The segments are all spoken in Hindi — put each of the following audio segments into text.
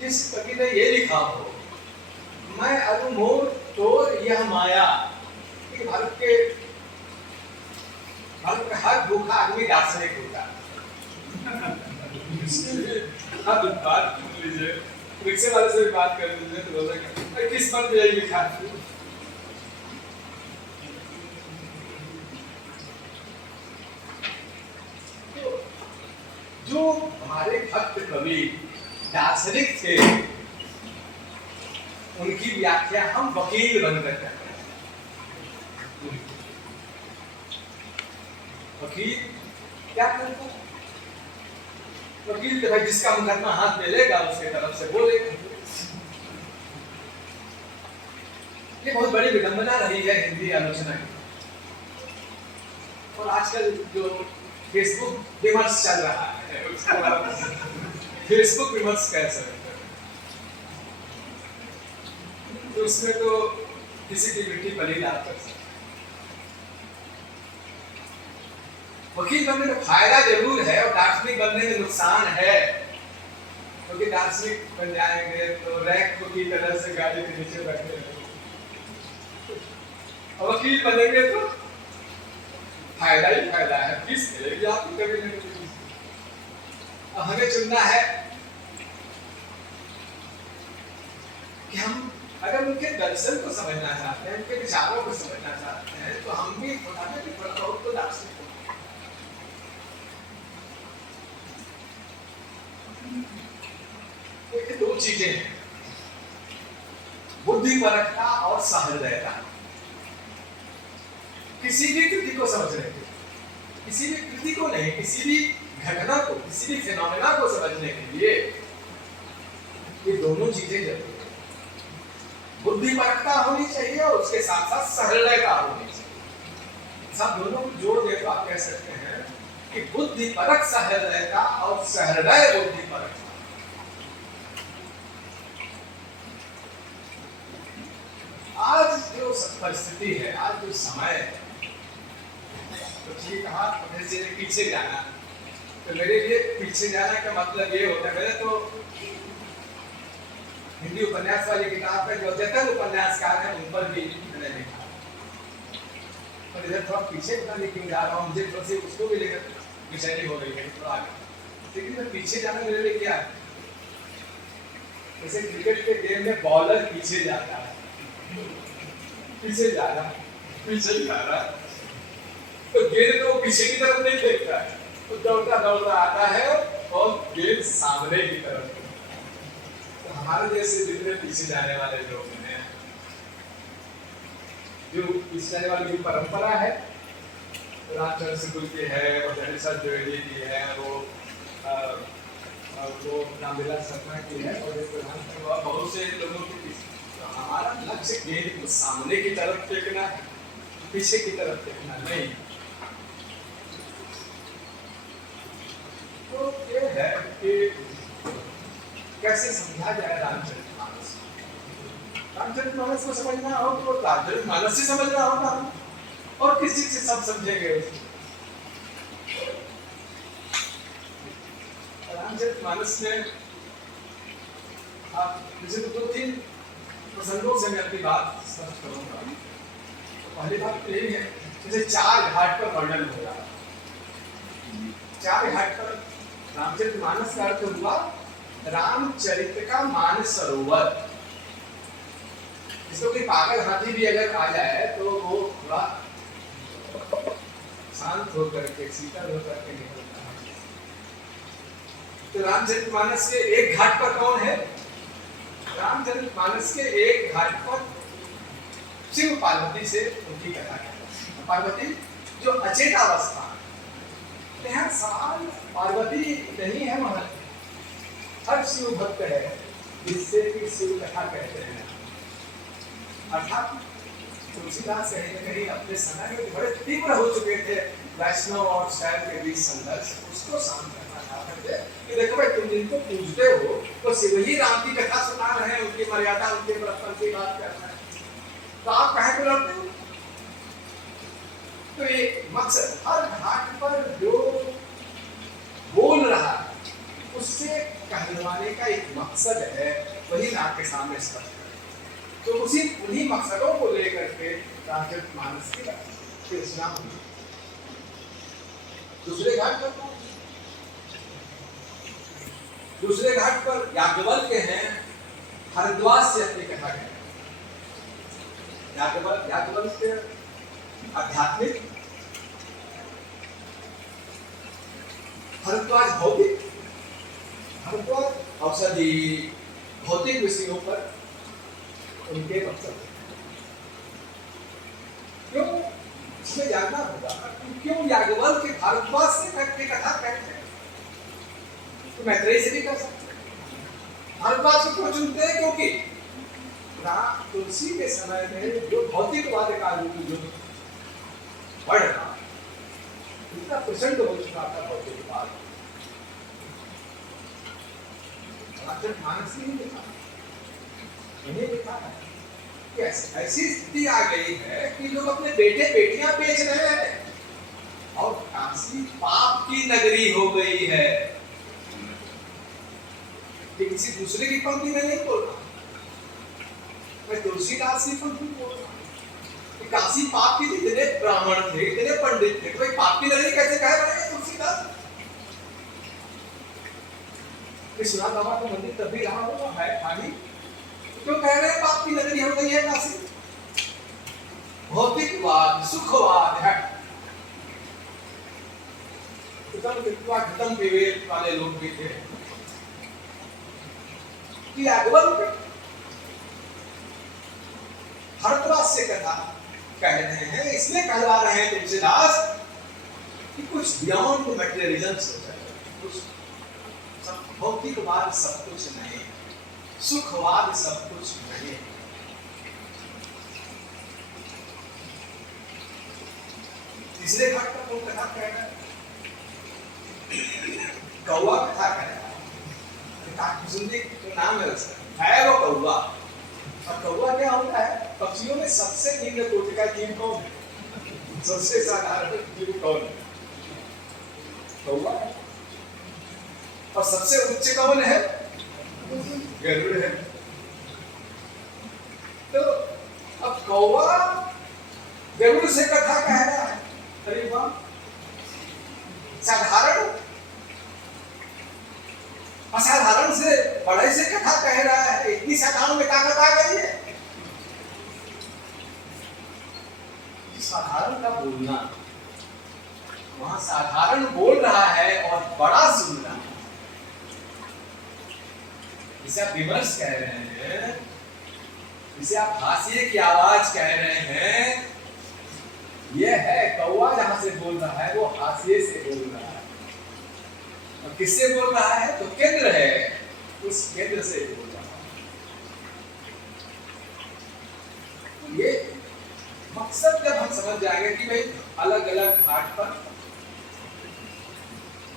जिस कवि ने ये लिखा हो, मैं अनुमोल तोर यह माया, कि भारत का हर भूखा आदमी दार्शनिक होता है। आप बात कर लीजिए, रिक्शे वाले से भी बात कर लीजिए तो बोलेगा किस पर यही लिखा है। तो जो हमारे भक्त कवि दार्शनिक थे, उनकी व्याख्या हम वकील बनकर करते हैं। वकील क्या करता है? वकील तो भाई जिसका मुकदमा हाथ में लेगा उसके तरफ से बोलेगा। ये बहुत बड़ी विडंबना रही है हिंदी आलोचना की। और आजकल जो फेसबुक विमर्श चल रहा है, फेसबुक विमर्श कह सकते हैं, तो उसमें तो किसी की मिट्टी पली लाभ कर सकते। वकील बनने का फायदा जरूर है और दार्शनिक बनने में नुकसान है, क्योंकि दार्शनिक बन जाएंगे तो रैक की तरह से गाड़ी के नीचे बैठे रहेंगे, और वकील बनेंगे तो फायदा ही फायदा है, फीस मिलेगी आपको कभी नहीं मिलेगी। अब हमें चुनना है कि हम अगर उनके दर्शन को समझना चाहते हैं, उनके विचारों को समझना चाहते हैं, तो हम भी थोड़ा बहुत तो दार्शनिक हो। देखिए दो चीजें हैं, बुद्धिपरकता और सहृदयता। किसी भी कृति को समझने के, किसी भी कृति को नहीं, किसी भी घटना को, किसी भी फिनोमेना को समझने के लिए ये दोनों चीजें जरूरी है। बुद्धिपरकता होनी चाहिए और उसके साथ साथ सहृदयता होनी चाहिए। सब दोनों को जोड़ दे तो आप कह सकते हैं कि बुद्धिपरक सहृदयता और सहृदय बुद्धिपरकता। आज जो परिस्थिति है, आज जो समय है, तो ठीक कहा जैसे पीछे जाना, तो मेरे लिए पीछे जाना का मतलब ये होता है, मैंने तो हिंदी उपन्यास वाली किताब पे जो अद्यतन उपन्यासकार है उन पर भी मैंने लिखा, और इधर थोड़ा पीछे पता नहीं क्यों जा रहा हूँ, मुझे थोड़ी सी उसको भी लेकर बेचैनी हो रही है तो आगे, लेकिन मैं पीछे जाना मेरे लिए क्या है? जैसे क्रिकेट के गेम में बॉलर पीछे जाता है, पीछे जा रहा, पीछे जा रहा, तो गेंद को पीछे की तरफ नहीं देखता है, तो दौड़ता दौड़ता आता है और गेंद सामने की तरफ। तो हमारे जैसे जितने पीछे जाने वाले लोग हैं, जो पीछे जाने वाली जो परंपरा है, रामचंद्र सिकुल की है, और जडेजा द्विवेदी की है, वो रामविलास शर्मा की है, और बहुत से लोगों की पीछे। तो हमारा लक्ष्य गेंद को सामने की तरफ फेंकना है, पीछे की तरफ फेंकना नहीं। तो ये है कि कैसे समझा जाए रामचरितमानस। रामचरितमानस को समझना हो तो रामचरितमानस से समझना होगा, और किसी से सब समझेंगे उसको। रामचरितमानस में आप जैसे तो 2-3 प्रसंगों से मैं अपनी बात स्पष्ट करूंगा। तो पहली बात तो यही है, जैसे 4 घाट पर वर्णन हो रहा है, 4 घाट पर रामचरितमानस का अर्थ हुआ रामचरित का मानस सरोवर। इसको कोई पागल हाथी भी अगर आ जाए तो वो थोड़ा शांत होकर के, शीतल होकर के निकलता है। तो रामचरितमानस के एक घाट पर कौन है? रामचरितमानस के एक घाट पर शिव पार्वती से उनकी कथा है। पार्वती जो अचेतावस्था, यहाँ सवाल पार्वती नहीं है, वहां हर शिव भक्त है जिससे कि शिव कथा कहते हैं। अर्थात तुलसीदास कहीं न कहीं अपने समय में बड़े तीव्र हो चुके थे वैष्णव और शैव के बीच संघर्ष, उसको शांत करना चाहते थे कि देखो भाई, तुम जिनको पूजते हो तो शिव ही राम की कथा सुना रहे हैं, उनकी मर्यादा, उनके बड़प्पन की बात कर रहे हैं, तो आप कहे को लड़ते हो? तो ये मकसद हर घाट पर जो बोल रहा है उससे कहलवाने का एक मकसद है, वही मैं आपके सामने स्पष्ट कर, तो उन्हीं मकसदों को लेकर के रामचरितमानस की रचना हुई। दूसरे घाट पर याज्ञवल्क्य हैं, हरिद्वार से अपनी कथा कह रहे हैं। याज्ञवल्क्य आध्यात्मिक, हरिद्वार भौतिक, हरिद्वार औषधि भौतिक विषयों पर उनके मकसद। क्यों हमें जानना होगा क्यों याज्ञवल्क्य भारद्वाज से कथा कहते हैं, तो मैत्रेयी से भी कर सकते हैं। भारद्वाज को क्यों चुनते हैं? क्योंकि तुलसी के समय में जो भौतिकवाद का युग बढ़ रहा, इतना प्रचंड हो चुका था भौतिकवाद, रामचरितमानस नहीं लिखा, इन्हें लिखा है कि ऐसी स्थिति आ गई है कि लोग अपने बेटे बेटियां बेच रहे हैं और काशी पाप की नगरी हो गई है। कि किसी दूसरे की पंक्ति में नहीं बोल रहा, मैं तुलसीदास की पंक्ति बोल रहा हूं कि काशी पाप की, इतने ब्राह्मण थे, इतने पंडित थे, कोई पाप की नगरी कैसे कह रहे हैं तुलसीदास? विश्वनाथ बाबा का मंदिर तब भी रहा होगा, है खाली, क्यों कह रहे हैं पाप की नगरी हो गई है काशी? भौतिकवाद, सुखवाद है, खत्म विवेक वाले लोग भी थे। कि याज्ञवल्क्य भारद्वाज से कथा कह रहे हैं, इसलिए कहला रहे हैं तुलसीदास कि कुछ बियॉन्ड मटेरियलिज्म सोचा जाए, कुछ भौतिकवाद सब कुछ नहीं, सुखवाद सब कुछ नहीं। तीसरे घाट पर वो कथा कह रहा है, कौवा कथा कह रहा है, तो नाम है वो कौवा। और कौवा क्या होता है? पक्षियों में सबसे निम्न कोटि का जीव कौन है? सबसे साधारण जीव कौन है? कौवा। और सबसे उच्च कौन है? गरुड़ है। तो अब कौवा गरुड़ से कथा कह रहा है, अरे वाह, साधारण असाधारण से बड़े से कथा कह रहा है, इतनी साधारण में ताकत आ गई है। साधारण का बोलना, वहां साधारण बोल रहा है और बड़ा सुन रहा है। इसे आप विमर्श कह रहे हैं, इसे आप हाशिए की आवाज कह रहे हैं, यह है कौवा जहां से बोल रहा है वो हाशिए से बोल रहा है। और किससे बोल रहा है? तो केंद्र है, उस केंद्र से बोल रहा है। ये मकसद जब हम समझ जाएंगे कि भाई अलग अलग घाट पर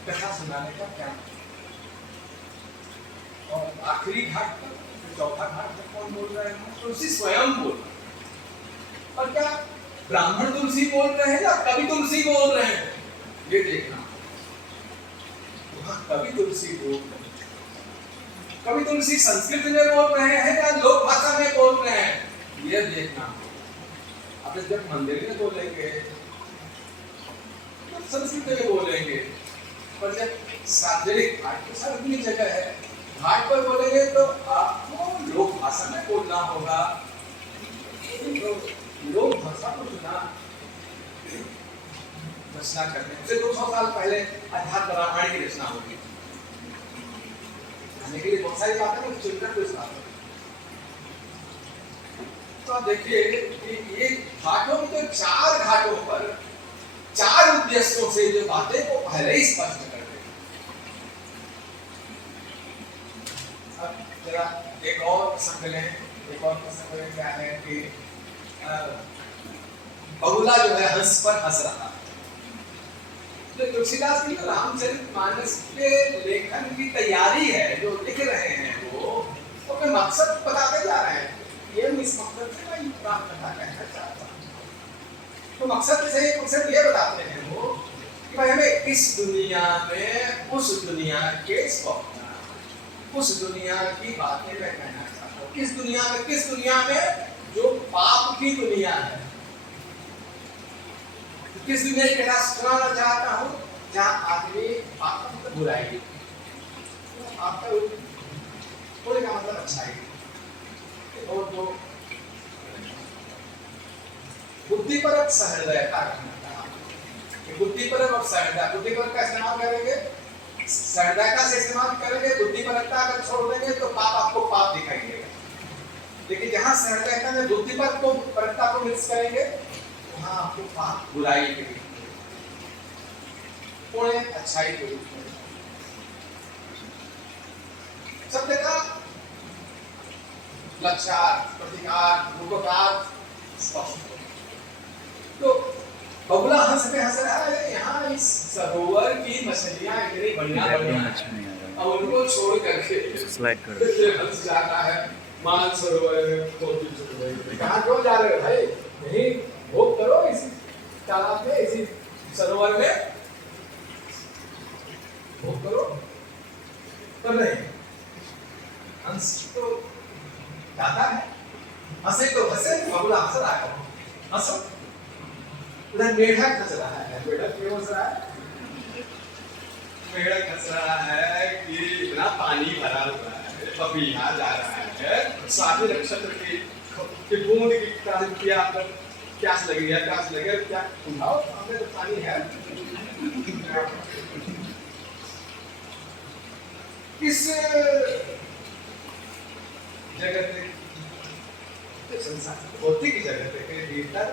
कथा सुनाने का क्या, और आखिरी घाट पर, चौथा घाट पर कौन बोल रहा है? तुलसी स्वयं बोल रहा है। और क्या ब्राह्मण तुलसी बोल रहे हैं या कवि तुलसी बोल रहे हैं? ये देखना, कवि तुलसी बोल रहे हैं, कवि तुलसी संस्कृत में बोल रहे हैं या लोक भाषा में बोल रहे हैं, ये देखना। अब जब मंदिर में बोलेंगे तो संस्कृत में बोलेंगे, पर जब सार्वजनिक घाट पर सार्वजनिक जगह है, घाट पर बोलेंगे तो आपको लोक भाषा में बोलना होगा। तो लोक भाषा को चुना रचना करते हैं। 200 साल पहले अध्यात्म रामायण की रचना होगी, कहने के लिए बहुत सारी बातें हैं, चुनकर कुछ बातें। तो आप देखिए कि ये घाटों में, तो 4 घाटों पर 4 उद्देश्यों से जो बातें को पहले ही स्पष्ट कर दें। अब जरा एक और प्रसंग लें, एक और प्रसंग क्या है कि बहुला जो है हंस पर हंस रहा है। तो तुलसीदास की रामचरितमानस के लेखन की तैयारी है, जो लिख रहे हैं वो अपने मकसद बताते जा रहे हैं। ये इस मकसद से मैं बात करना कहना चाहता हूँ। तो मकसद ये बताते हैं वो कि भाई हमें इस दुनिया में उस दुनिया के स्वप्न, उस दुनिया की बातें मैं कहना चाहता हूँ। किस दुनिया में जो पाप की दुनिया है। किस दुनिया की कहना सुनाना चाहता हूँ जहाँ आदमी पाप मतलब बुराई, आपका बोले का मतलब अच्छाई और जो बुद्धिपरक सहृदयता का बुद्धिपरक और सहृदयता, बुद्धिपरक का इस्तेमाल करेंगे, सहृदयता से इस्तेमाल करेंगे, बुद्धिपरकता अगर छोड़ देंगे तो पाप आपको पाप दिखाई देगा। लेकिन जहाँ सहृदयता में बुद्धिपरक को परकता को मिक्स करेंगे वहाँ आपको पाप बुराई के रूप में, पुण्य अच्छाई के रूप में, शब्द का लक्षार्थ, प्रतिकार, उपकार स्पष्ट। तो बगुला हंस रहा है यहाँ इस सरोवर की मछलियां इतनी बढ़िया और उनको छोड़ करके हंस जाता है मान सरोवर में। कहाँ क्यों जा रहे हो भाई? यही भोग करो इसी तालाब में, इसी सरोवर में भोग करो। पर नहीं, हंस तो जाता है, हंसे तो हंसे, बगुला हंस रहा है, हंसो। उधर मेढक हंस रहा है, मेढक क्यों हंस रहा है? मेढक हंस रहा है कि इतना पानी भरा हुआ है, पपीहा जा रहा है, स्वाति नक्षत्र की बूंद की प्यास लगी है, प्यास लगे क्या उठाओ, सामने तो पानी है। इस जगत भौतिक जगत के भीतर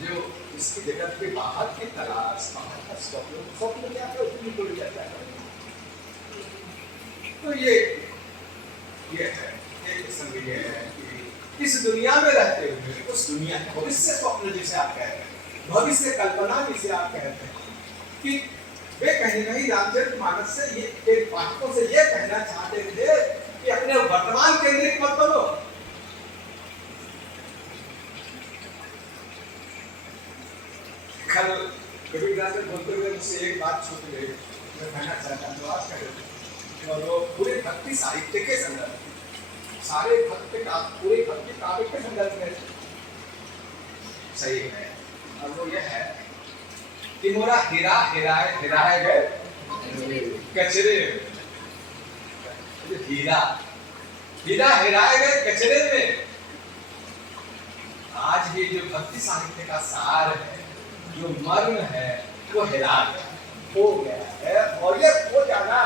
जो इसकी जगत के बाहर की तलाश, बाहर का स्वप्न क्या है उसकी कोई चर्चा करें। तो ये है एक किस्म ये है कि इस दुनिया में रहते हुए उस दुनिया भविष्य स्वप्न जिसे आप कहते हैं, भविष्य कल्पना जिसे आप कहते हैं, कि वे कहीं ना कहीं रामचरितमानस से ये पाठकों से ये कहना चाहते थे कि अपने वर्तमान केंद्रित मत बनो। कल कबीरदास से बोलते हुए मुझसे एक बात छूट गई, मैं कहना चाहता हूँ, आज कह और वो पूरे भक्ति साहित्य के संदर्भ, सारे पूरे भक्ति काव्य के संदर्भ में सही है। और वो ये है कि मोरा हीरा हिराए गए कचरे, हीरा हिराए गए कचरे में। आज ये जो भक्ति साहित्य का सार है, जो मर्म है, वो हिला गया, खो गया है। और ये खो जाना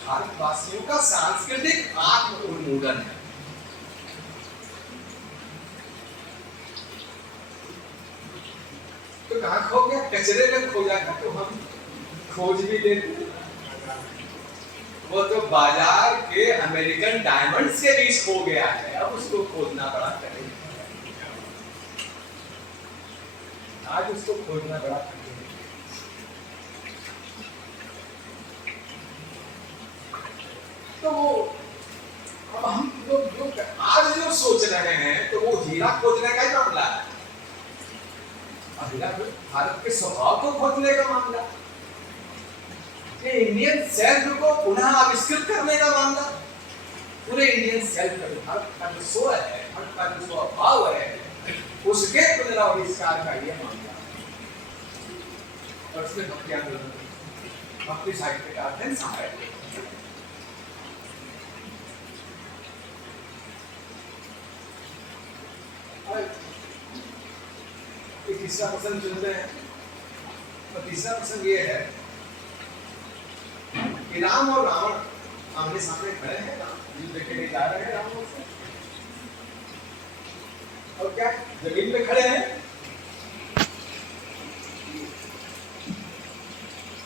भारतवासियों का सांस्कृतिक आत्म उन्मूलन है। तो कहाँ खो गया? कचरे में खो जाता तो हम खोज भी लेते। वो तो बाजार के अमेरिकन डायमंड्स के बीच खो गया है, अब उसको खोजना बड़ा कठिन। आज उसको खोजना बड़ा कठिन है। तो वो अब हम लोग आज जो सोच रहे हैं तो वो हीरा खोजने का ही मामला है, हीरा भारत के स्वभाव को खोजने का मामला, ये इंडियन सेल्फ को पुनः आविष्कृत करने का मामला, पूरे इंडियन सेल्फ भारत का जो स्व है, भारत का जो स्वभाव है, उसके पुनराविष्कार का ये मामला। और उसमें भक्ति आंदोलन, भक्ति साहित्य का अध्ययन सहायक है। तीसरा प्रसंग चुनते हैं, तो तीसरा प्रसंग ये है कि राम और रावण आमने सामने खड़े हैं, युद्ध के लिए जा रहे हैं राम से, और क्या जमीन पे खड़े हैं,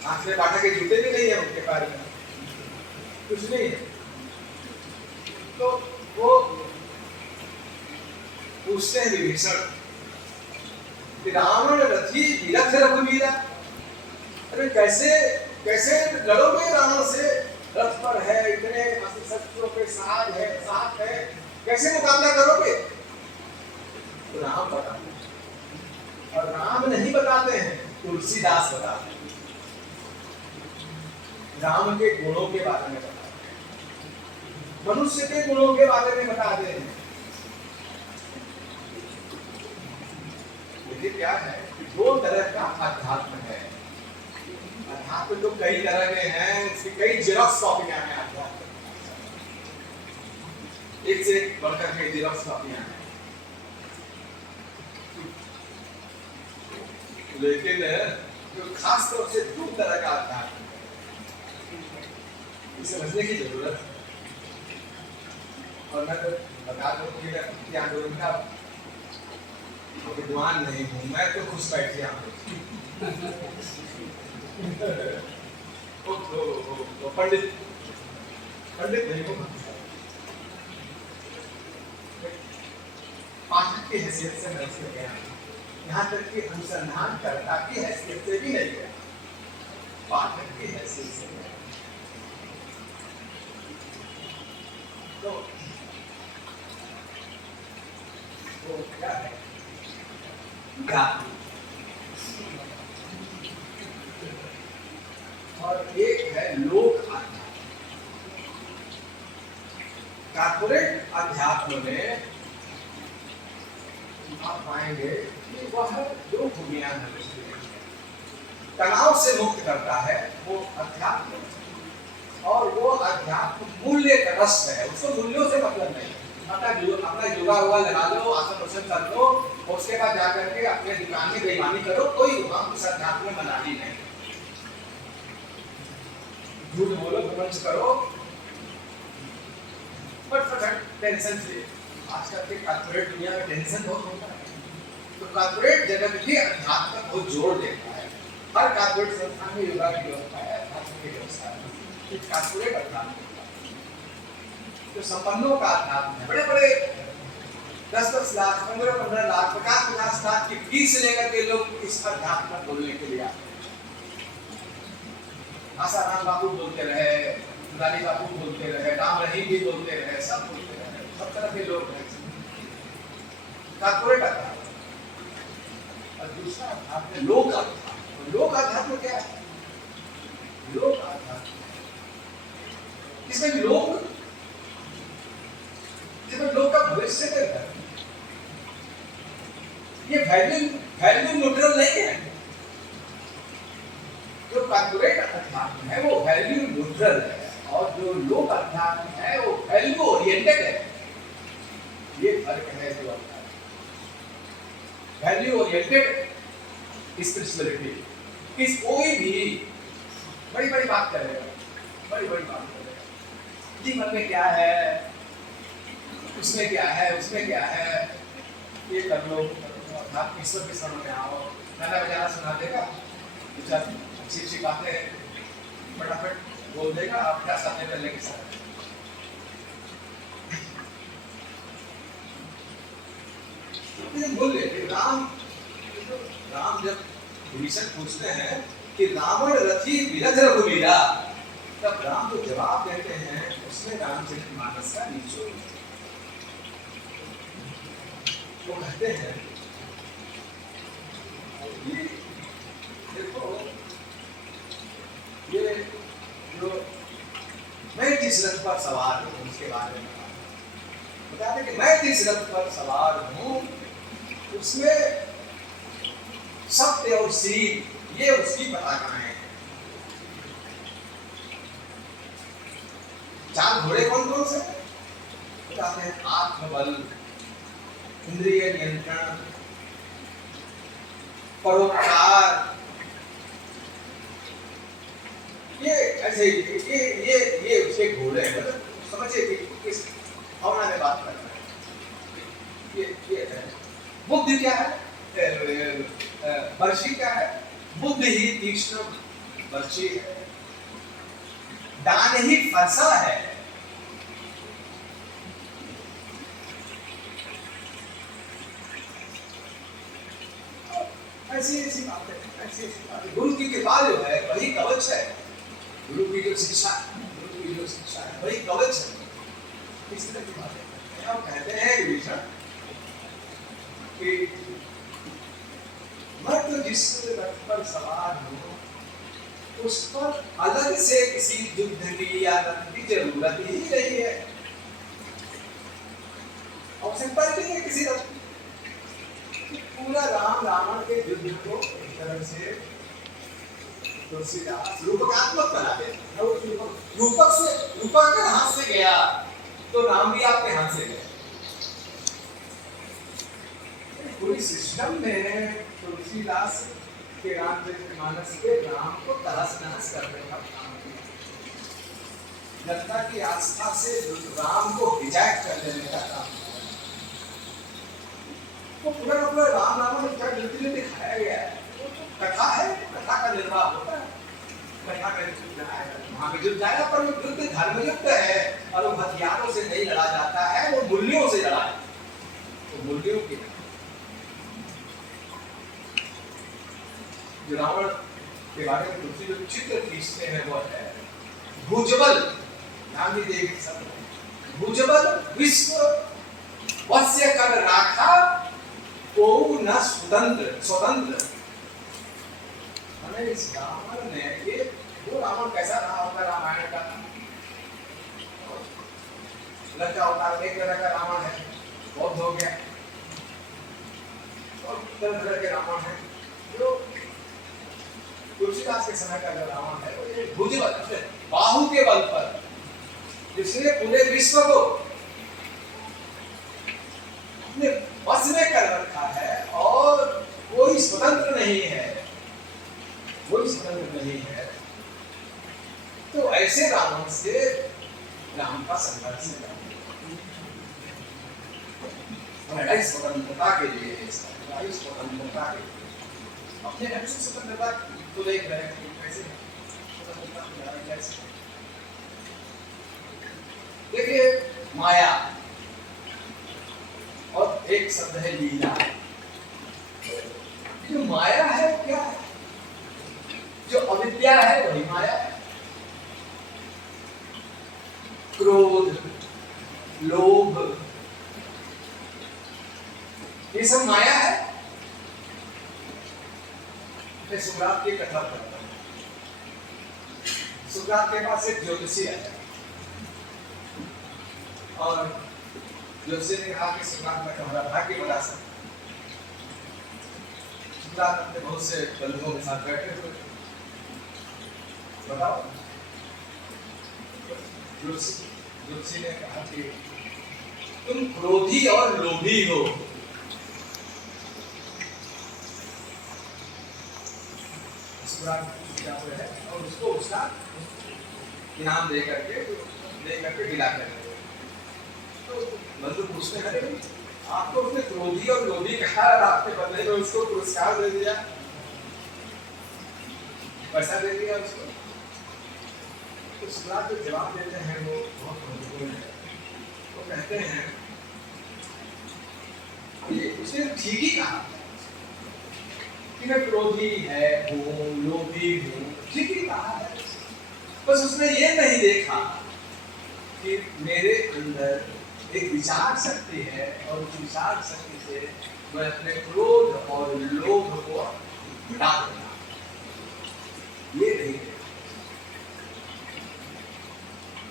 हाथ में बाटा के जूते भी नहीं है उनके पैर में, कुछ नहीं है। तो वो पूछते हैं विभीषण, रावण रथी विरथ रघुवीरा, अरे कैसे कैसे लड़ोगे रावण से? रथ पर है, इतने शस्त्रों के साथ है, कैसे मुकाबला करोगे? तो राम बताते, और राम नहीं बताते हैं, तुलसीदास बताते हैं, राम के गुणों के बारे में बताते हैं। मनुष्य के गुणों के बारे में बता दे। देखिए क्या है, दो तरह का अध्यात्म है। अध्यात्म तो कई तरह के हैं, उसकी कई जेरॉक्स कॉपियां हैं अध्यात्म, एक से एक बढ़कर के जेरॉक्स कॉपियां हैं। लेकिन जो खास तौर से दो तरह का अध्यात्म है, समझने की जरूरत है। और मैं तो बता दूं कि क्या का विद्वान नहीं हूं, मैं तो खुश बैठ गया हूं। पंडित पंडित नहीं हूं, पाठक की हैसियत से मैं इसमें गया, यहाँ तक कि अनुसंधान करता की हैसियत से भी नहीं गया, पाठक की हैसियत से गया। तो वो क्या है, और एक है लोक अध्यात्म। कॉर्पोरेट अध्यात्म में आप पाएंगे कि वह जो खूबियां हैं, तनाव से मुक्त करता है वो अध्यात्म, और वो अध्यात्म मूल्य का रस है, उसको मूल्यों से मतलब नहीं। अपना योगा हुआ लगा लो, आसन प्रसन्न कर लो, और उसके बाद जाकर के अपने दुकान में बेईमानी करो, कोई हम उस अध्यात्म में मनाही नहीं। झूठ बोलो, घमंड करो, फटाफट टेंशन फ्री। आजकल के कॉर्पोरेट दुनिया में टेंशन बहुत होता है, तो कॉर्पोरेट जगत भी अध्यात्म को जोड़ देता है। हर कॉर्पोरेट संस्थान में योगा की व्यवस्था है, अध्यात्म की व्यवस्था है। कॉर्पोरेट अध्यात्म जो संपन्नों का अध्यात्म है, बड़े बड़े 10-10 लाख, 15-15 लाख, 50-50 लाख की फीस लेकर के लोग इस अध्यात्म पर बोलने के लिए आते हैं। आसाराम बाबू बोलते रहे, गाली बाबू बोलते रहे, राम रहीम भी बोलते रहे, सब बोलते रहे, सब तरह के लोग हैं। कॉर्पोरेट अध्यात्म और दूसरा अध्यात्म है लोक अध्यात्म। लोक अध्यात्म क्या है? लोक अध्यात्म इसमें लोग का भविष्य है, ये वैल्यू न्यूट्रल नहीं है। जो कॉर्पोरेट अध्यात्म है वो वैल्यू न्यूट्रल है, और जो लोक अध्यात्म है वो वैल्यू ओरिएंटेड है। ये फर्क है जो वैल्यू ओरिएंटेड स्पिरिचुअलिटी किस कोई भी बड़ी बड़ी बात करेगा, बड़ी बड़ी बात करेगा, जीवन में क्या है, उसमें क्या है, उसमें क्या है, ये कर लो, आप ईश्वर के शरण में आओ, गाना बजाना सुना देगा, अच्छी अच्छी बातें फटाफट बोल देगा, आप क्या सामने कर लेंगे सर। बोल रहे राम जब विभीषण पूछते हैं कि रावण रथी विरध रघुवीरा, तब राम को जवाब देते हैं, उसमें रामचरितमानस का निचोड़। वो कहते हैं ये देखो, ये जो मैं जिस रथ पर सवार हूँ उसके बारे में बता दें कि मैं जिस रथ पर सवार हूँ उसमें सत्य और सील ये उसकी पताकाएं हैं। चार घोड़े कौन कौन से बताते हैं? आत्मबल, इंद्रिय नियंत्रण, परोपकार, ये ऐसे ये उसके घोड़े हैं। मतलब समझिए कि किस भावना में बात कर रहे हैं। ये है बुद्धि क्या है, वर्षी क्या है, बुद्धि ही तीक्ष्ण वर्षी है, दान ही फरसा है। ऐसी बातें, गुरु की कृपा जो है वही कवच है, गुरु की जो शिक्षा है वही कवच है। इस तरह की बातें हम कहते हैं विभीषण कि मैं तो जिस रथ पर सवार हूँ उस पर अलग से किसी युद्ध की या रथ की जरूरत ही नहीं है। आवश्यकता नहीं है किसी रथ की। पूरा राम रावण के युद्ध को एक तरह से तुलसीदास रूपकात्मक बना देते। रूपक अगर हाथ से गया तो राम भी आपके हाथ से गए। पूरी सिस्टम में तुलसीदास के रामचरितमानस के राम को तहस नहस करने का काम किया। जनता की आस्था से राम को हिजैक कर देने का काम किया। वो पूरा पूरा राम रावण युद्ध में दिखाया गया है। कथा है, कथा का निर्वाह होता है, कथा का युद्ध जाएगा, पर वो युद्ध धर्म युद्ध है और वो हथियारों से नहीं लड़ा जाता है, वो मूल्यों से लड़ा जाता है। तो मूल्यों की जो रावण के बारे में दूसरी जो चित्र खींचते हैं वो है भुजबल। ध्यान दीजिए सब, भुजबल विश्व वश्य कर राखा को न स्वतंत्र। इस रावण ने ये वो रावण कैसा रहा होगा रामायण का? लंका अवतार एक तरह का रावण है, बहुत हो गया, और तरह के रावण है। जो तुलसीदास के समय का जो रावण है वो ये भुजबल, बाहु के बल पर, जिसने पूरे विश्व को अपने वश में कर रखा है और कोई स्वतंत्र नहीं है, कोई स्वतंत्र नहीं है। तो ऐसे रावण से राम का संघर्ष है। लड़ाई स्वतंत्रता के लिए, लड़ाई स्वतंत्रता के लिए, अपने ढंग से स्वतंत्रता तो देख रहे हैं कैसे स्वतंत्रता की लड़ाई कैसे। देखिए माया और एक शब्द है लीला। जो माया है क्या है? जो अविद्या है वही माया है। क्रोध, लोभ, ये सब माया है। मैं सुकरात की कथा पढ़ता हूं। सुकरात के पास एक ज्योतिषी आया और ज्योतिषी ने कहा कि सुकरात में तुम्हारा भाग्य बता सकता। सुकरात अपने बहुत से बंधुओं के साथ बैठे हुए, बताओ। ज्योतिषी ने कहा कि तुम क्रोधी और लोभी हो। है और उसको उसका इनाम दे करके गिला करके, तो बंधु पूछते हैं आपको उसने क्रोधी और लोभी कहा, आपके बदले में उसको पुरस्कार दे दिया, पैसा दे दिया उसको। तो सुकरात जो जवाब देते हैं वो बहुत महत्वपूर्ण है। वो कहते हैं ये उसने ठीक ही कहा कि मैं क्रोधी है हूँ, लोभी हूँ, ठीक ही कहा है। बस उसने ये नहीं देखा कि मेरे अंदर एक विचार शक्ति है और उस विचार शक्ति से मैं अपने क्रोध और लोभ को हटा दूंगा, ये नहीं देखा।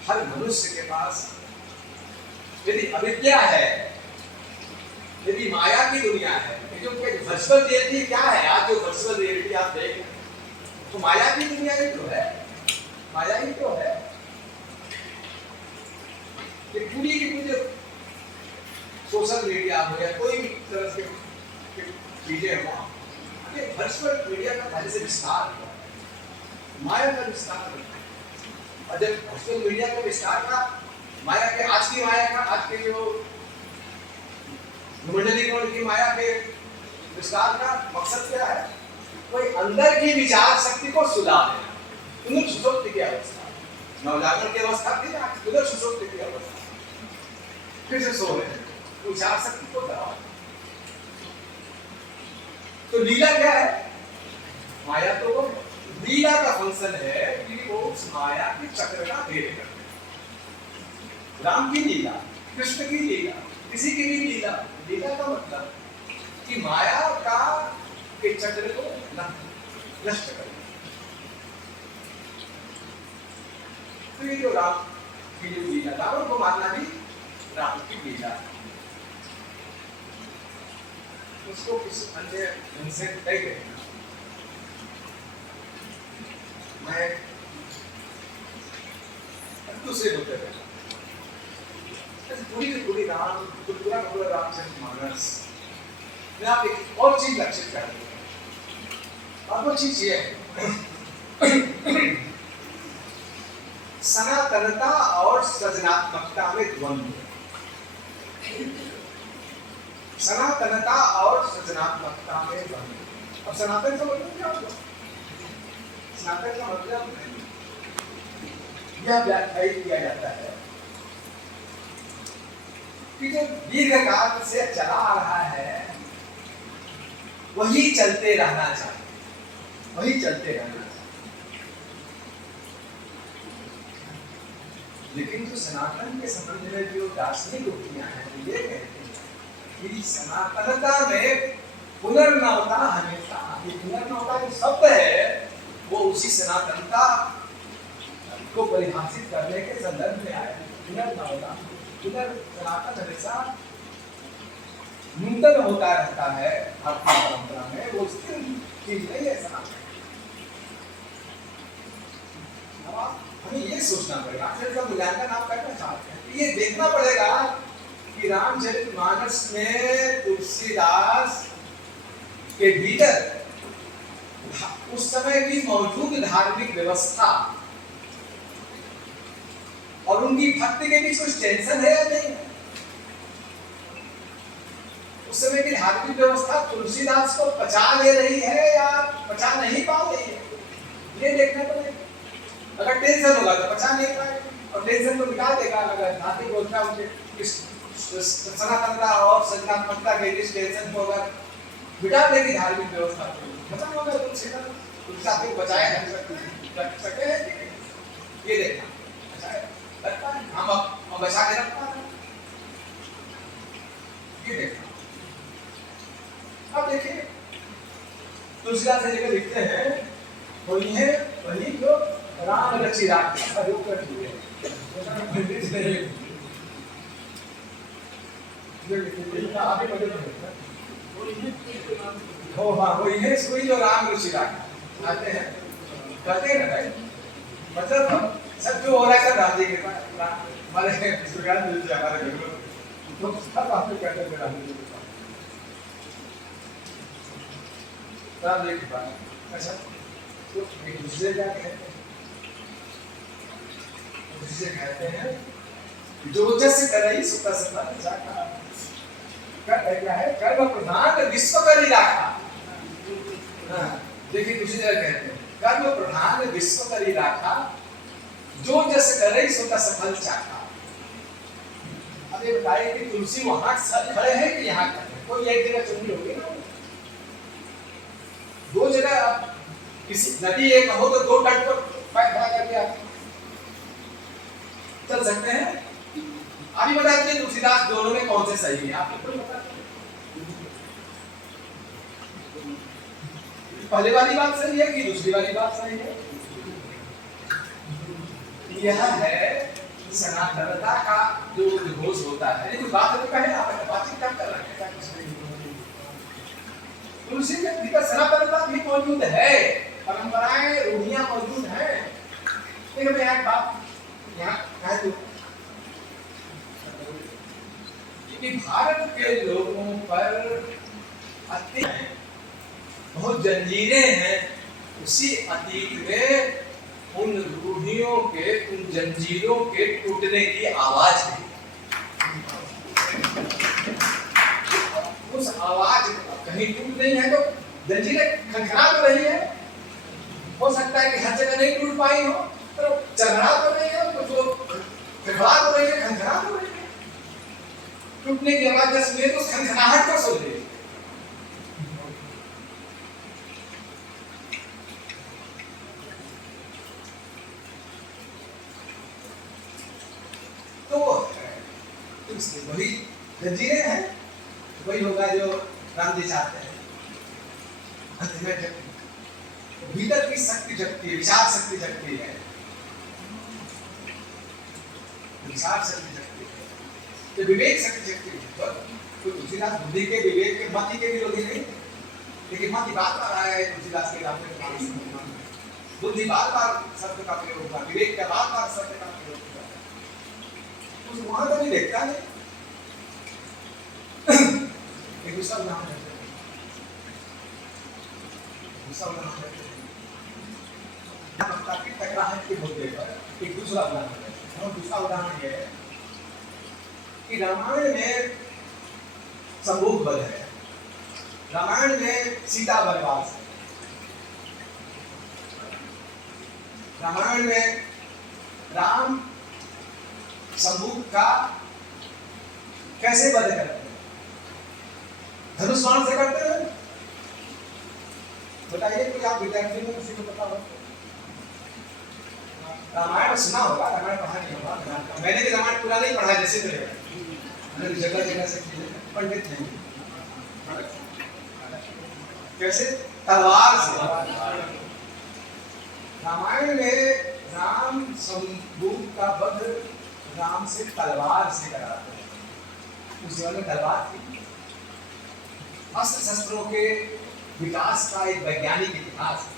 हर मनुष्य के पास यदि अविद्या है, यदि माया की दुनिया है, वर्चुअल रियलिटी क्या है? आज जो वर्चुअल रियलिटी आप देख रहे हैं तो माया की दुनिया ही तो है, माया ही तो है। ये पूरी की पूरी सोशल मीडिया हो या कोई भी तरह के चीजें हो, ये वर्चुअल मीडिया का पहले से विस्तार हुआ है, माया का विस्तार हुआ है। और जब वर्चुअल मीडिया का विस्तार का माया के आज की माया का, आज के जो मंडलीकरण की माया के विस्तार का मकसद क्या है? कोई अंदर की विचार शक्ति को सुला देना। उन्हें सुसुप्ति की अवस्था, नवजागरण की अवस्था थी ना, उधर सुसुप्ति की अवस्था, फिर से सो रहे हैं, विचार शक्ति को दबाओ। तो लीला क्या है? माया तो वो लीला का फंक्शन है कि वो उस माया के चक्र का भेद करते हैं। राम की लीला, कृष्ण की लीला, किसी की भी लीला, लीला का मतलब कि माया का के चक्र को नष्ट करना। तो ये जो राम की जो लीला, रावण को मारना भी राम की लीला। उसको किसी अन्य ढंग से तय करना। मैं दूसरे होते हैं पूरी की पूरी पूरा रामचरितमानस में आप एक और चीज लक्षित कर रहे हैं, और वो चीज ये है सनातनता और सृजनात्मकता में द्वंद्व। सनातनता और सृजनात्मकता में द्वंद्व। अब सनातन का मतलब क्या होगा? सनातन का मतलब यह व्याख्यायित किया जाता है कि जो दीर्घकाल से चला आ रहा है वही चलते रहना चाहिए, वही चलते रहना चाहिए। लेकिन जो सनातन के संबंध में जो दार्शनिक उक्तियां हैं वो ये कहते हैं कि सनातनता में पुनर्नवता हमेशा, ये पुनर्नवता जो शब्द है वो उसी सनातनता को परिभाषित करने के संदर्भ में आया। पुनर्नवता, सनातन हमेशा नूतन होता रहता है भारतीय परंपरा में, वो स्थिर चीज नहीं है सनातन। हमें ये सोचना पड़ेगा, रामचरित का मूल्यांकन आप करना चाहते हैं, ये देखना पड़ेगा कि रामचरितमानस में तुलसीदास के भीतर उस समय की मौजूद धार्मिक व्यवस्था और उनकी भक्ति के बीच कुछ टेंशन है या नहीं। उस समय की धार्मिक व्यवस्था तुलसीदास को पचा ले रही है या पचा नहीं पा रही है, ये देखना पड़ेगा। अगर टेंशन होगा तो पचा नहीं पाएगा, और टेंशन को निकाल देगा। अगर धार्मिक व्यवस्था उनके सनातनता और सृजनात्मकता के इस टेंशन को अगर मिटा देगी धार्मिक व्यवस्था को, खत्म होगा तुलसीदास को बचाया रख सके, ये देखना हम बचा के रखना है, ये देखना। अब देखिए तुलसीदास से जगह लिखते हैं वही है वही जो राम रचि राखा प्रयोग कर दिए आगे बढ़े हो। हाँ वही है कोई जो राम रुचि राखा आते हैं कहते हैं ना भाई, मतलब सब जो हो रहा है सब राम जी के पास, हमारे स्टूडेंट मिल जाए हमारे घर तो सब आपको कहते हैं राम जी के पास, राम जी के पास। अच्छा तो एक दूसरे क्या कहते हैं, दूसरे कहते हैं जो जस करई सुत सफल जाका, क्या है कर्म प्रधान विश्व करी राखा। देखिए दूसरी जगह कहते हैं कर्म प्रधान विश्व करी राखा, जो जस करे सो सफल चाका। अब ये बताइए कि तुलसी वहां खड़े हैं कि यहाँ खड़े हैं, कोई एक जगह चुनी होगी ना, दो जगह। किसी नदी एक हो तो दो तट पर पैर खड़ा करके आप चल सकते हैं। अभी बताइए तुलसीदास दोनों में कौन से सही है, आपको कोई पता? पहले वाली बात सही है कि दूसरी वाली बात सही है? यह है सनातनता का जो उद्घोष होता है। कुछ बात तो कहे आप बातचीत क्या कर रहे हैं, तुलसी के भीतर सनातनता भी मौजूद है, परंपराएं रूढ़ियां मौजूद हैं। लेकिन मैं एक बात यहाँ कह दूं कि भारत के लोगों पर बहुत जंजीरें हैं, उसी अतीत में उन रूढ़ियों के, उन जंजीरों के टूटने की आवाज है। उस आवाज कहीं टूट नहीं है तो जंजीरें खनखना तो रही है। हो सकता है कि हर जगह नहीं टूट पाई हो, तो चढ़ा तो नहीं है, तो जो खनखना तो रही है, खनखना तो रही है। टूटने की आवाज जब सुने तो खनखनाहट को सुन रही है। वही जंजीरें हैं, वही होगा जो राम जी चाहते हैं। भीतर की शक्ति जगती है, विचार शक्ति जगती है, विचार शक्ति जगती है, तो विवेक शक्ति जगती है। तो तुलसीदास बुद्धि के, विवेक के, मति के विरोधी नहीं, लेकिन मति बार बार आया है तुलसीदास के रास्ते में। बुद्धि बार बार शब्द का प्रयोग हुआ, विवेक का बार बार शब्द का प्रयोग हुआ, उस वहां तो नहीं देखता नहीं। एक दूसरा उदाहरण है, दूसरा उदाहरण है टकराहट के मुद्दे पर एक दूसरा उदाहरण है। और दूसरा उदाहरण यह है कि रामायण में संभोग वध है, रामायण में सीता वनवास है, रामायण में राम संभोग का कैसे वध करते हैं? धनुष बाण से करते हैं। बताइए कोई आप विद्यार्थी में किसी को पता हो? रामायण सुना होगा, रामायण पढ़ा नहीं होगा। मैंने भी रामायण पूरा नहीं पढ़ा, जैसे मैंने जगह जगह से पंडित नहीं। कैसे? तलवार से। रामायण में राम संभोग का वध राम से तलवार से कराते हैं। उस जमाने में तलवार थी। अस्त्र शस्त्रों के विकास का एक वैज्ञानिक इतिहास है।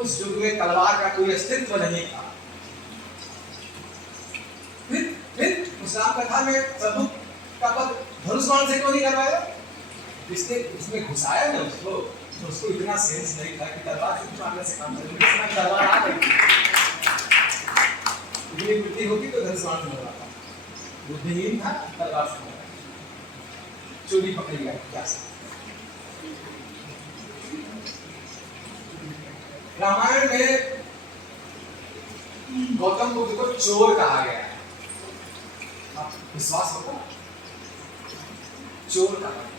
उस युग में तलवार का कोई अस्तित्व नहीं था। फिर उस राम कथा में संभोग का वध धनुष बाण से क्यों नहीं करवाया? इसने उसमें घुसाया ना उसको, तो उसको इतना सेंस नहीं था कि तलवार से मारने से काम चलेगा। तलवार आ गई, इतनी बुद्धि होती तो धनुष बाण से मरवाता। बुद्धिहीन था, तलवार से मरवाया। चोरी पकड़ी गई क्या? रामायण में गौतम बुद्ध को चोर कहा गया है। आप विश्वास होगा? चोर कहा गया।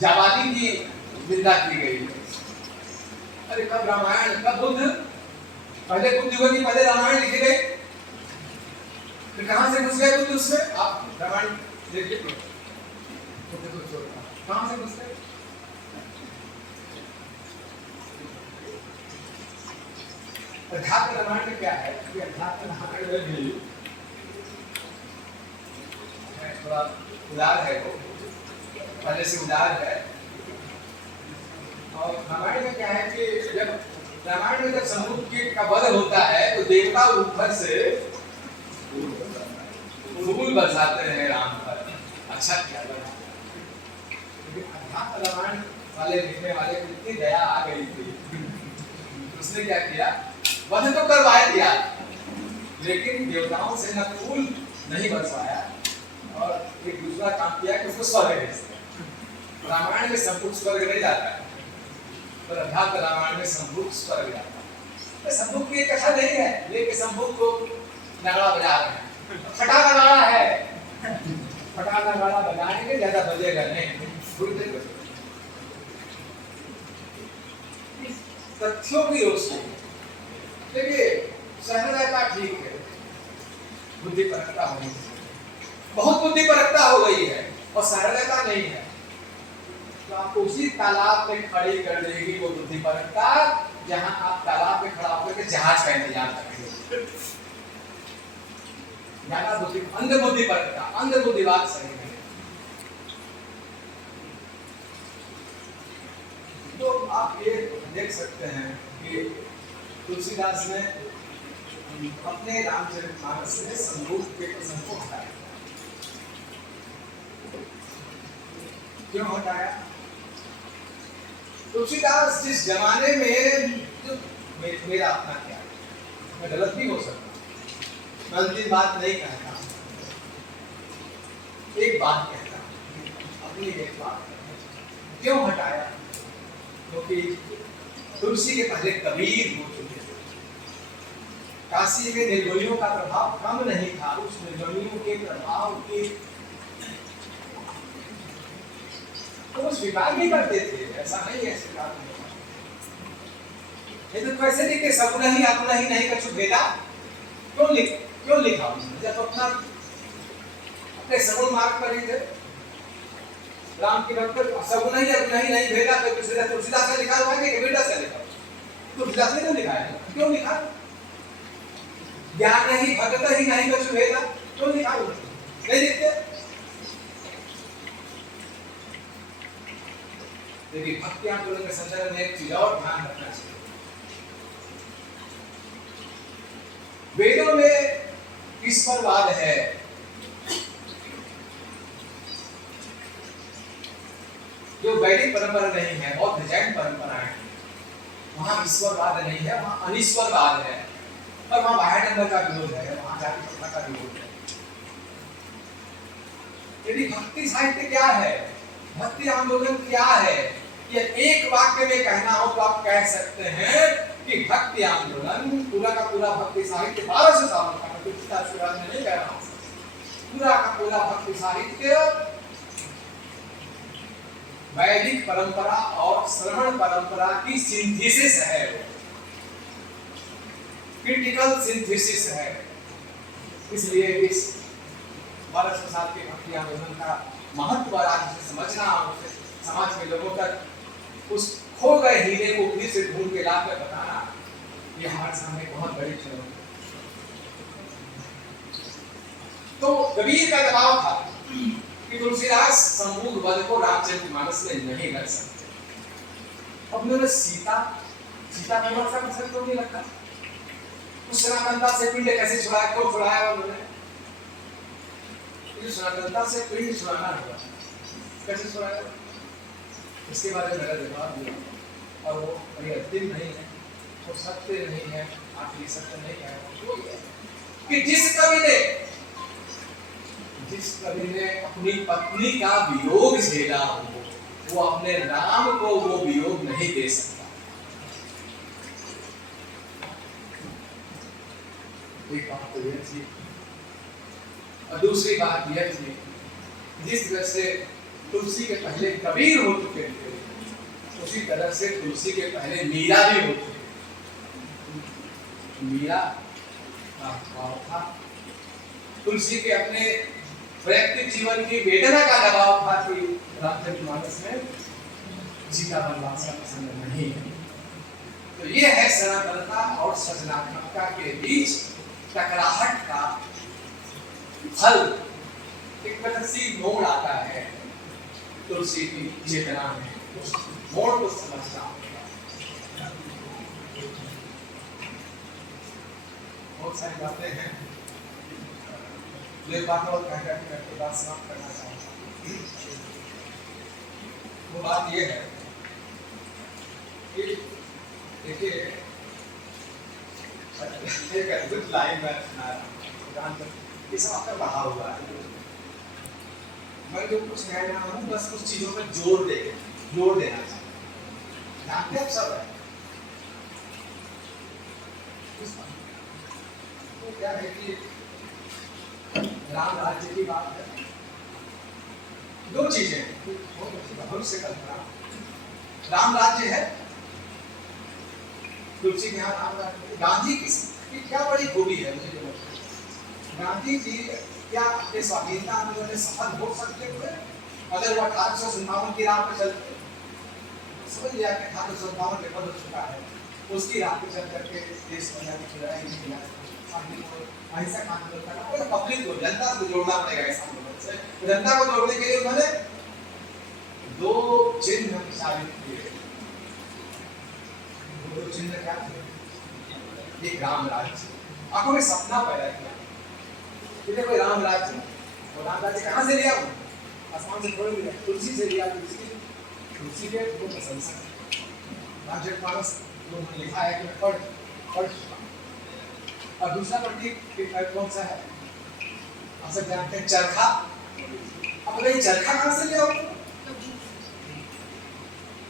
जाबादी की निंदा की गई। अरे कब रामायण, कब बुद्ध? पहले बुद्ध हुए कि पहले रामायण लिखी गई? फिर कहां से घुस गए बुद्ध उसमें? आप रामायण देखिए, कहां से घुस गए? अध्यात्म रामायण में क्या है कि अध्यात्म रामायण में भी थोड़ा उदार है, वो पहले से उदार है। और रामायण में क्या है कि जब रामायण में जब संभोग का वध होता है तो देवता ऊपर से फूल बरसाते हैं राम पर। अच्छा क्या अध्यात्म रामायण वाले लिखने वाले को इतनी दया आ गई थी, उसने क्या किया? वध तो करवाया दिया, लेकिन देवताओं से न फूल नहीं बरसाया और एक दूसरा काम किया कि उसको स्वर्ग भेज दिया। रामायण में संभोग स्वर्ग नहीं जाता है, पर अध्यात्म रामायण में संभोग स्वर्ग जाता है। संभोग की एक कथा नहीं है, लेकिन संभोग को नगाड़ा बजा रहे हैं। फटा नगाड़ा है, फटा नगाड़ा बजाएंगे, ज्यादा बजेगा नहीं। तथ्यों की रोशनी देखिए, सहृदयता ठीक है, बुद्धिपरकता होनी चाहिए। बहुत बुद्धिपरकता हो गई है और सहृदयता नहीं है, तो आपको उसी तालाब में खड़ी कर देगी वो बुद्धिपरकता जहां आप तालाब में खड़ा होकर के जहाज का इंतजार करेंगे। ज्यादा बुद्धि, अंध बुद्धिपरकता, अंध बुद्धिवाद सही है। तो आप ये देख सकते हैं कि तुलसीदास ने अपने रामचरितमानस से संभोग के प्रसंग को हटाया। क्यों हटाया? तुलसीदास जिस जमाने में, जो मेरा अपना क्या है, मैं गलत भी हो सकता, मैं अंतिम बात नहीं कहता, एक बात कहता, अपनी एक बात। क्यों हटाया? क्योंकि तुलसी के पहले कबीर हो चुके थे। काशी में निर्गुणियों का प्रभाव कम नहीं था। उस निर्गुणियों के प्रभाव के तो वो स्वीकार नहीं करते थे। ऐसा नहीं है, स्वीकार नहीं। ये तो कैसे लिखे? सगुण ही अपना ही नहीं कछु भेदा। क्यों लिखा? जब अपना अपने सगुण मार्ग पर ही थे, राम की भक्त सगुण ही अपना ही नहीं भेदा। तो तुलसीदास ने लिखा हुआ है कि कबीरदास ने लिखा? तुलसीदास ने क्यों लिखा है? क्यों लिखा? ज्ञान ही भगत ही नहीं कछु भेदा, तो लिखा हुआ नहीं लिखते। लेकिन भक्ति आंदोलन के संदर्भ में एक चीज और ध्यान रखना चाहिए। वेदों में ईश्वरवाद है, जो वैदिक परंपरा नहीं है, बौद्ध जैन परंपराएं हैं, वहां ईश्वरवाद नहीं है, वहां अनिश्वरवाद है। और वहां बाह्य नंबर का विरोध है, वहां जाति प्रथा का विरोध है। यदि भक्ति साहित्य क्या है, भक्ति आंदोलन क्या है, ये एक वाक्य में कहना हो तो आप कह सकते हैं कि भक्ति आंदोलन पूरा का पूरा भक्ति साहित्य 1200 सालों का, मैं नहीं कह रहा हूं, पूरा का पूरा भक्ति साहित्य वैदिक परंपरा और श्रवण परंपरा की सिंथेसिस है, क्रिटिकल सिंथेसिस है। इसलिए इस 1200 साल के भक्ति आंदोलन का महत्व आज समझना, समाज के लोगों तक उस खो गए हीरे को फिर से ढूंढ के लाकर बताना, ये हमारे सामने बहुत बड़ी चुनौती। तो कबीर का दबाव था कि तुलसीदास संबूध वध को रामचरितमानस में नहीं रख सकते। अब उन्होंने सीता को रक्षा कर सकते नहीं रखा। उस सनातनता से पिंड कैसे छुड़ाया, क्यों छुड़ाया उन्होंने? सनातनता से पिंड छुड़ाना होगा, कैसे छुड़ाया? इसके बारे में मेरा जवाब दिया, और वो बड़ी अंतिम नहीं है, वो सत्य नहीं है, आखिरी सत्य नहीं है, वो है कि जिस कवि ने अपनी पत्नी का वियोग झेला हो, वो अपने राम को वो वियोग नहीं दे सकता। एक बात तो यह थी, और दूसरी बात यह थी, जिस तरह से तुलसी के पहले कबीर हो चुके थे, उसी तरह से तुलसी के पहले मीरा भी हो चुके। मीरा का भाव था, तुलसी के अपने वैयक्तिक जीवन की वेदना का दबाव था कि रामचरितमानस में सीता वनवास का प्रसंग नहीं है। तो ये है सनातनता और सृजनात्मकता के बीच टकराहट का फल। एक प्रगतिशील मोड़ आता है तुलसी की चेतना में, उस मोड़ को समझना होगा। बहुत सारी बातें हैं, जो एक बात और कहकर बात समाप्त करना चाहूँगा। वो बात ये है कि देखिए, एक अद्भुत लाइन में ये सब आपका बढ़ा हुआ है। मैं जो कुछ कह रहा हूँ बस कुछ चीजों में जोर देना चाहिए। जानते हैं सब है तो क्या है कि राम राज्य की बात है, दो चीजें भविष्य कल्पना। राम राज्य है, तुलसी के यहाँ राम राज्य। गांधी की क्या बड़ी खूबी है, मुझे जो लगता है, गांधी जी क्या अपने स्वाधीनता आंदोलन में सफल हो सकते हुए अगर वो 1857 की राह पर चलते? समझ लिया कि 1857 के पद हो चुका है, उसकी राह पर चल करके देश को अहिंसक आंदोलन करना, पूरा पब्लिक को, जनता को जोड़ना पड़ेगा इस आंदोलन से। जनता को जोड़ने के लिए उन्होंने दो चिन्ह प्रचारित किए। दो चिन्ह क्या थे? एक राम राज्य, आंखों में सपना पैदा किया, कोई राम राज्य। और राम राज्य कहाँ से लिया? आसमान से थोड़ी लिया, तुलसी से लिया। तुलसी के दो प्रशंसा, रामचरितमानस लिखा है कि मैं पढ़ चुका। और दूसरा प्रतीक कौन सा है? आप सब जानते हैं, चरखा। अब ये चरखा कहाँ से लिया?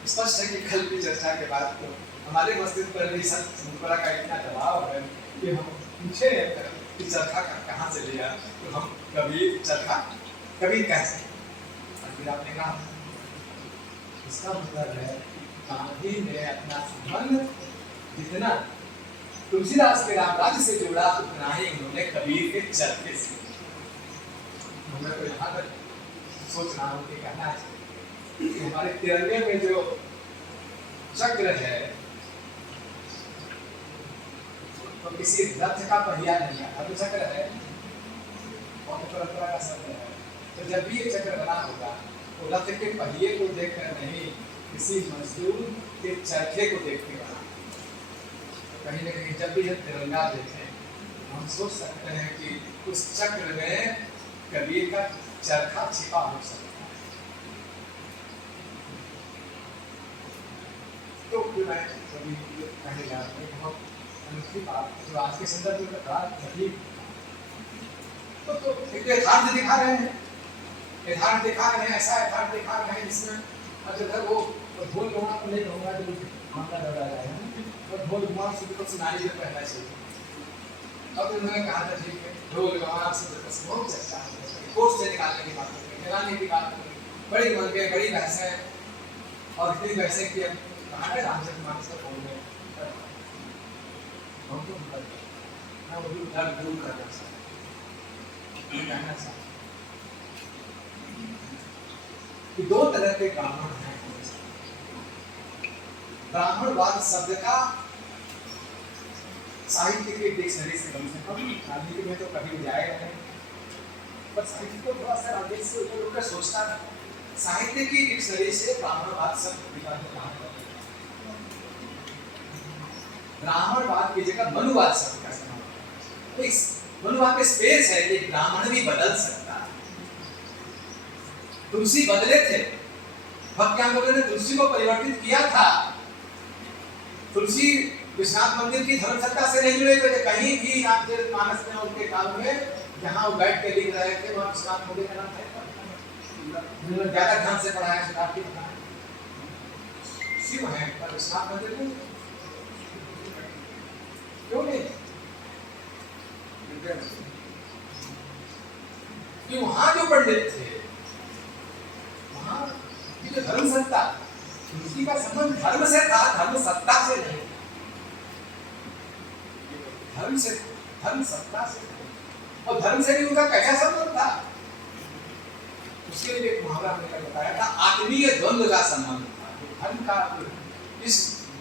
स्पष्ट है कि कल की चर्चा के बाद तो हमारे मस्तिष्क पर भी परंपरा का इतना दबाव है कि हम पूछे कि चरखा कहाँ से लिया, तो हम कबीर चरखा कबीर कह सकते। और फिर आपने कहा इसका मतलब है गांधी ने अपना संबंध जितना तुलसीदास के राम राज्य से जोड़ा, उतना ही उन्होंने कबीर के चरखे से। मैं तो यहाँ तक सोच रहा हूँ कि कहना है कि हमारे तिरंगे में जो चक्र है तो किसी रथ का पहिया नहीं आता, तो चक्र है और परंपरा का शब्द है। तो जब भी ये चक्र बना होगा तो रथ के पहिए को देखकर नहीं, किसी मजदूर के चरखे को देखते बना। तो कहीं ना कहीं जब भी हम तिरंगा देखें हम सोच सकते हैं कि उस चक्र में कबीर का चरखा छिपा हो सकता है। तो मैं कभी कहेगा बहुत अनूठी बात जो आज के संदर्भ में बात नहीं, तो एक यथार्थ दिखा रहे हैं, यथार्थ दिखा रहे हैं, ऐसा यथार्थ दिखा रहे हैं जिसमें अगर वो ढोल घुमा तो नहीं कहूँगा जो मामला लड़ा जाए, और ढोल घुमा शुद्ध सुनाई में पहना चाहिए। अब उन्होंने कहा था ठीक है ढोल घुमा शुद्ध बहुत चर्चा है, कोर्स से निकालने की बात करें, निकालने की बात करें, बड़ी मन के बड़ी बहसें और इतनी बहसें कि अब कहा है रामचरितमानस का बोल में हमको ना वो भी डर दूर करना चाहिए। कहना चाहिए कि दो तरह के ब्राह्मण हैं। ब्राह्मणवाद शब्द का साहित्य के डिक्शनरी से कम राजनीति में तो कभी जाएगा नहीं, पर साहित्य को थोड़ा सा आगे से ऊपर उठकर सोचना है। साहित्य की डिक्शनरी से ब्राह्मणवाद शब्द निकालना है, ब्राह्मणवाद की जगह मनुवाद शब्द का इस्तेमाल। इस मनुवाद में स्पेस है कि ब्राह्मण भी बदल सकता है। तुलसी बदले थे, भक्ति आंदोलन ने तुलसी को परिवर्तित किया था। तुलसी विश्वनाथ मंदिर की धर्म सत्ता से नहीं जुड़े थे, कहीं भी रामचरितमानस में उनके काल में जहां वो बैठ के लिख रहे थे वहां विश्वनाथ मंदिर का नाम था, ज्यादा ध्यान से पढ़ाया शताब्दी में शिव है, पर विश्वनाथ मंदिर में क्यों नहीं? कि वहां जो पंडित थे, वहां की जो धर्म सत्ता, तुलसी का संबंध धर्म से था, धर्म सत्ता से नहीं, धर्म से, धर्म सत्ता से। और धर्म से भी उनका कैसा संबंध था, उसके लिए एक मुहावरा मैंने बताया था, आत्मीय द्वंद्व का संबंध था। धर्म का इस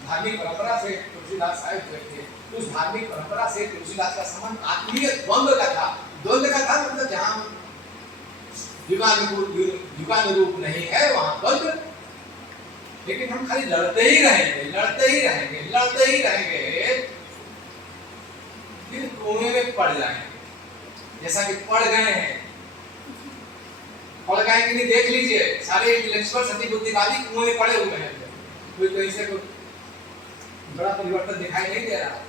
धार्मिक परंपरा से तुलसीदास आए हुए थे, उस धार्मिक परंपरा से तुलसीदास का संबंध आत्मीय द्वंद्व का था। द्वंद्व का था मतलब जहां युगानुरूप नहीं है वहां द्वंद्व, लेकिन हम खाली लड़ते ही रहेंगे, लड़ते ही रहेंगे, लड़ते ही रहेंगे, फिर कुएं में पड़ जाएंगे, जैसा कि पड़ गए हैं। पड़ गए कि नहीं देख लीजिए, सारे इंटेलेक्चुअल सती बुद्धिवादी कुएं में पड़े हुए हैं, कोई कहीं से कोई बड़ा परिवर्तन दिखाई नहीं दे रहा।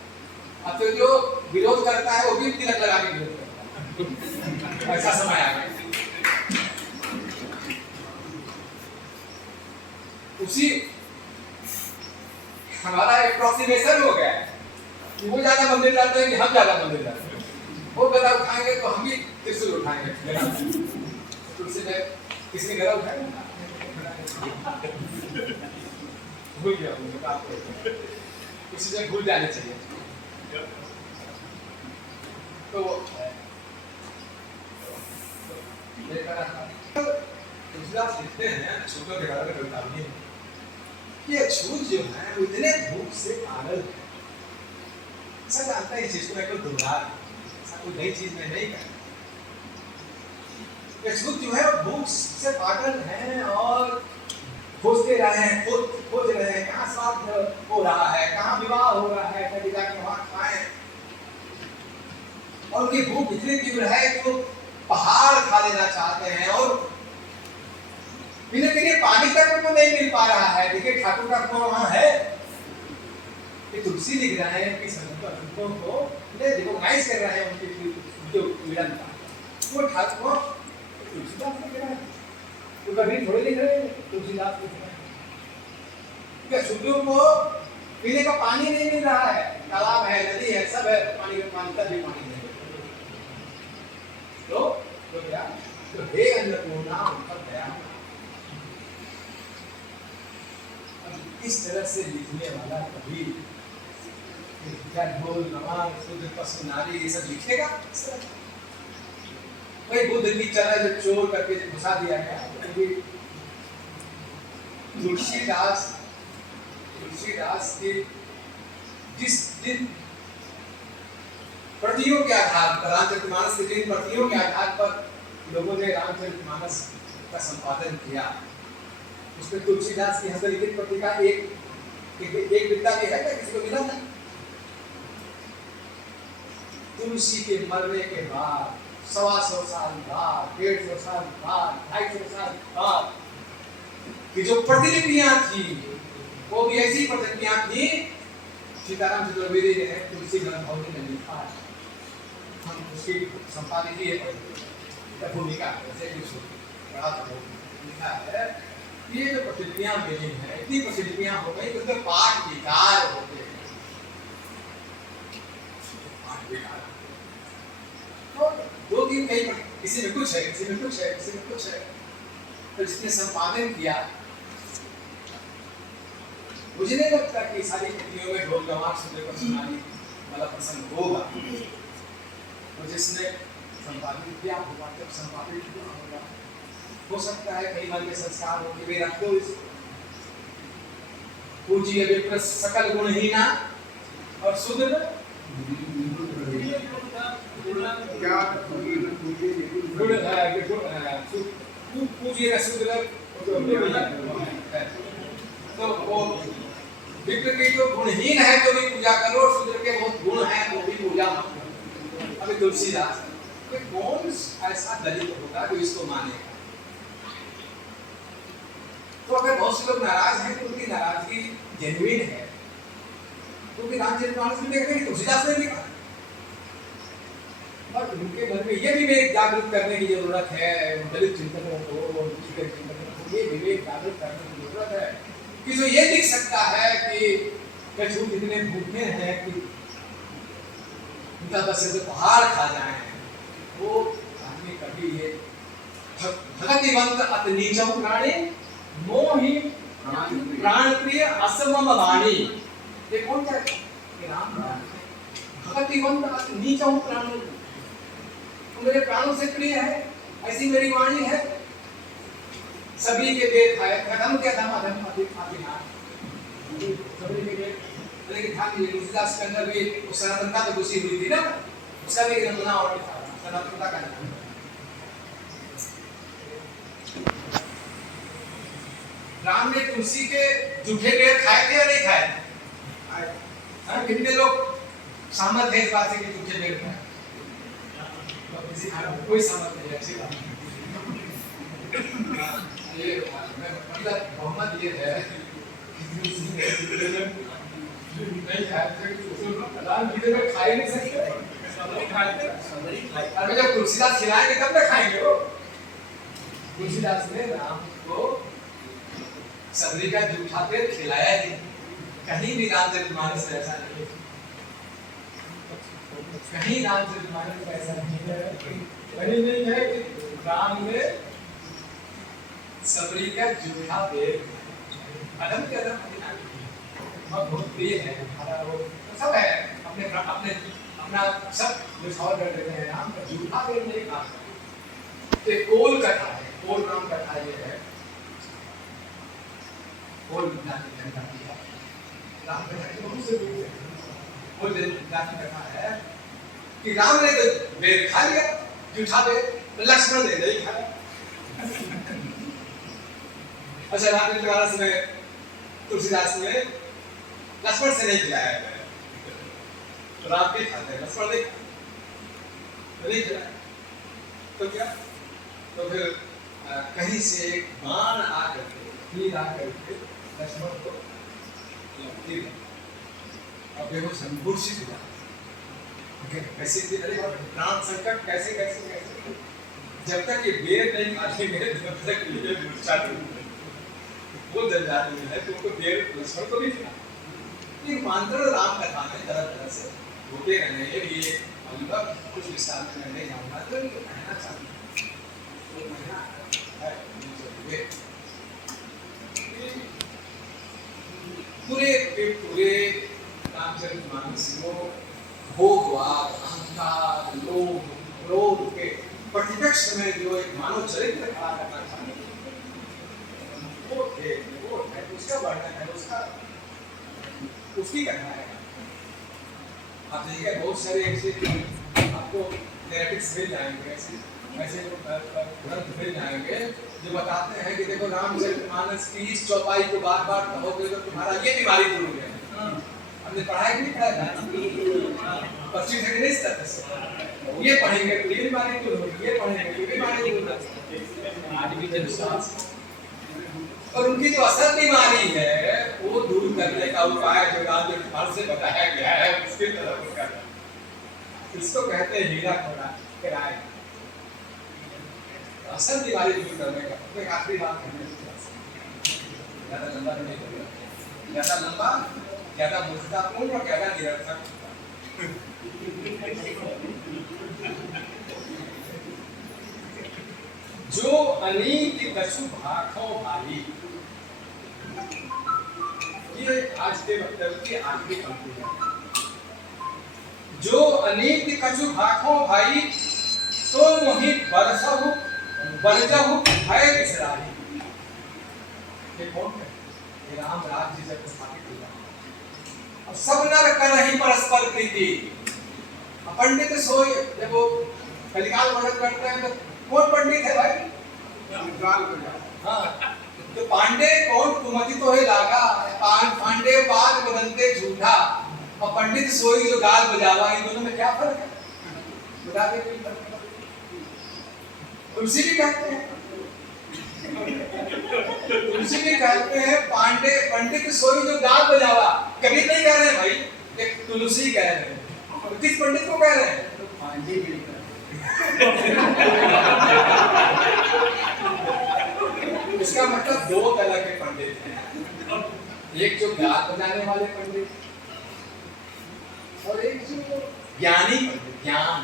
अब तो जो विरोध करता है वो भी तिलक लगा के विरोध करता है, ऐसा समय आ गया। उसी हमारा एप्रोक्सीमेशन हो गया कि वो ज्यादा मंदिर जाते हैं कि हम ज्यादा मंदिर जाते हैं। वो गदा उठाएंगे तो हम भी त्रिशूल उठाएंगे। तुलसी में किसने गदा उठाया? भूल गया मुझे बात को, उसी में भूल जाने चाहिए। तो तुलसीदास लिखते हैं छूतों के बारे में कवितावली में कि छूत जो है वो इतने भूख से पागल है, सब जानते हैं इस चीज को, मैं कोई दोहरा कोई नई चीज में नहीं कहता। ये छूत जो है वो भूख से पागल है और खोजते रहे हैं, खोज रहे हैं कहाँ श्राद्ध हो रहा है, कहाँ विवाह हो रहा है, कभी जाके वहां खाएं। और उनकी भूख इतनी तीव्र है कि वो पहाड़ खा लेना चाहते हैं और पीने के लिए पानी तक उनको नहीं मिल पा रहा है। देखिए ठाकुर का कुआं वहां है, ये तुलसी लिख रहे हैं कि संतों को रिकॉग्नाइज कर रहे हैं उनकी जो पीड़न का, वो ठाकुर तुलसीदास लिख रहे हैं, तो कभी थोड़े लिख रहे हैं, तुलसीदास लिख रहे हैं। क्या शुद्धों को पीने का पानी नहीं मिल रहा है, तालाब है, नदी है, सब है, पानी का पानी तक भी पानी नहीं, तो क्या तो हे अन्नपूर्णा उनका दया। इस तरह से लिखने वाला कभी क्या ढोल नवान शुद्ध पशु नारी ये सब लिखेगा? वही बुद्ध की चरण जो चोर करके घुसा दिया गया, तुलसीदास के जिस दिन प्रतियों के आधार पर, रामचरितमानस के 3 प्रतियों के आधार पर लोगों ने रामचरितमानस का संपादन किया। उसमें तुलसीदास की हस्तलिखित प्रति का एक विद्या भी है क्या, किसी को मिला था? तुलसी के मरने के बाद 125 साल बाद, 150 साल बाद, 250 साल बाद कि जो प्रतिलिपियां थी वो भी ऐसी प्रतिलिपियां थी। सीताराम चतुर्वेदी ने तुलसी ग्रंथ में लिखा है, हम उसकी संपादकीय भूमिका लिखा है। ये जो प्रतिलिपियां मिली हैं, इतनी प्रतिलिपियां हो गई, उसमें पाठ विकार होते हैं। तो 2-3 कई किसी में कुछ है, किसी में कुछ है, किसी में कुछ है, तो जिसने संपादन किया, मुझे नहीं लगता कि सारी कृतियों में ढोल गवार सुनने सुनाने वाला प्रसंग होगा। तो जिसने संपादित किया होगा, जब संपादित किया होगा, हो सकता है कई बार के संस्कार हो कि वे रख दो इसको, पूजिए विप्र सकल गुणहीना और सुदृढ़ पूजिए सुदृढ़। तो वो विप्र की जो गुणहीन है तो भी पूजा करो, शूद्र के बहुत गुण है तो भी पूजा मत करो। अभी तुलसीदास कौन ऐसा दलित होगा जो इसको मानेगा? तो अगर बहुत से लोग नाराज हैं तो उनकी नाराजगी जेन्युइन है, क्योंकि रामचरितमानस में देखते हैं तुलसीदास ने लिखा, और उनके मन में ये विवेक जागृत करने की जरूरत है। दलित चिंतकों को, चिंतकों को ये विवेक जागृत करने की जरूरत है कि जो ये दिख सकता है कि कछू कितने भूखे हैं कि उनका बस जो पहाड़ खा जाए, वो आदमी कभी ये भगतिवंत अति नीचम प्राणी मोहि प्राण प्रिय असमम वाणी, ये कौन सा है? राम भगतिवंत अति नीचम प्राणी, मेरे प्राणों से प्रिय है, ऐसी मेरी वाणी है। सभी के वेद खाए, खत्म क्या था माधव आदिनाथ, सभी के वेद, लेकिन ध्यान दीजिए तुलसीदास के अंदर भी उस सनातनता तो घुसी हुई थी ना, उसका भी नमूना और था सनातनता का नाम। राम ने तुलसी के जूठे वेद खाए थे या नहीं खाए? खाए। कितने लोग सहमत है इस बात से कि जूठे वेद खाए? कोई सहमत नहीं, अच्छी बात ये मतलब बहुमत ये है नहीं खाए खाए नहीं सकते, अरे जब तुलसीदास खिलाएंगे तब तक खाएंगे वो। तुलसीदास ने राम को सबरी का जूठा पेड़ खिलाया ही, कहीं भी रामचरितमानस में ऐसा नहीं है, कहीं रामचरितमानस में ऐसा नहीं है, कहीं नहीं है कि राम ने सबरी का जूठा पेड़ अदम के अदम बहुत प्रिय है, हमारा वो सब है, अपने अपने अपना सब निछावर कर देते हैं। राम का जूठा पेड़ नहीं खा सकते। कोल कथा है, कोल नाम कथा ये है, कोल जाति कथा है, राम कथा के बहुत से रूप है। कोल जाति कथा है कि राम ने तो बेर खा लिया, जूठा पेड़, लक्ष्मण ने नहीं खाया। अच्छा, रामचरितमानस में तुलसीदास ने लक्ष्मण से नहीं खिलाया है, तो राम भी खाते हैं, लक्ष्मण नहीं खिलाया, तो क्या? तो फिर कहीं से एक बाण आकर के, तीर आकर के लक्ष्मण को तीर, अब देखो संघर्षित हुआ, कैसे प्राण संकट कैसे कैसे कैसे, जब तक ये बेर नहीं खाते मेरे तब तक ये मूर्छा नहीं, वो जल जाती है, तो उनको बेर लक्ष्मण को नहीं खिला। ये रूपांतर राम कथा में तरह तरह से होते रहने हैं, ये मतलब कुछ विस्तार में मैं नहीं जानूंगा, तो ये कहना चाहती हूँ एक महीना है पूरे के पूरे रामचरितमानस को भोगवाद, अहंकार, लोभ, क्रोध के प्रतिपक्ष में जो एक मानव चरित्र खड़ा करना चाहते हैं, वो है, उसका वर्णन है, उसकी करना है। आप देखिए बहुत सारे ऐसे आपको जेनेटिक्स मिल जाएंगे, ऐसे ग्रंथ मिल जाएंगे जो बताते हैं कि देखो रामचरितमानस की इस चौपाई को बार बार पढ़ोगे तो तुम्हारा ये बीमारी दूर हो जाएगी। हमने पढ़ा है कि नहीं पढ़ा? पश्चिम से नहीं स्तर से ये पढ़ेंगे तो ये बीमारी दूर होगी, ये पढ़ेंगे तो ये बीमारी दूर होगी। और उनकी जो असल बीमारी है वो दूर करने का उपाय जो रामचरितमानस से बताया गया है उसके तरफ उसका, इसको कहते हैं हीरा खोरा किराए। असल बीमारी दूर करने का एक आखिरी बात करने की, ज्यादा लंबा नहीं करूंगा, ज्यादा लंबा, ज्यादा मूर्खतापूर्ण और ज्यादा निरर्थक। जो अनीति कछु भाखो भाई, ये आज के वक्तव्य की आखिरी पंक्ति है। जो अनीति कछु भाखो भाई, तो मोहि बरसहु बरजहु भय बिसराही। ये कौन है? ये राम राज्य जब स्थापित हुआ और सब नर करहि परस्पर प्रीति। पंडित सोई, जब वो कलिकाल वर्णन करते हैं तो कौन पंडित है भाई? हाँ, तो पांडे कौन कुमति तो है लागा, पांडे बात बदलते झूठा और पंडित सोई जो गाल बजावा, इन दोनों में क्या फर्क है? बता दे कोई फर्क? तुलसी भी कहते हैं, तुलसी भी कहते हैं पांडे पंडित सोई जो गाल बजावा। कभी नहीं कह रहे हैं भाई, एक तुलसी कह रहे हैं। किस पंडित को कह रहे हैं? तो पांडे भी इसका मतलब दो तरह के पंडित हैं, एक जो गाल बजाने वाले पंडित और एक जो ज्ञानी पंडित। ज्ञान,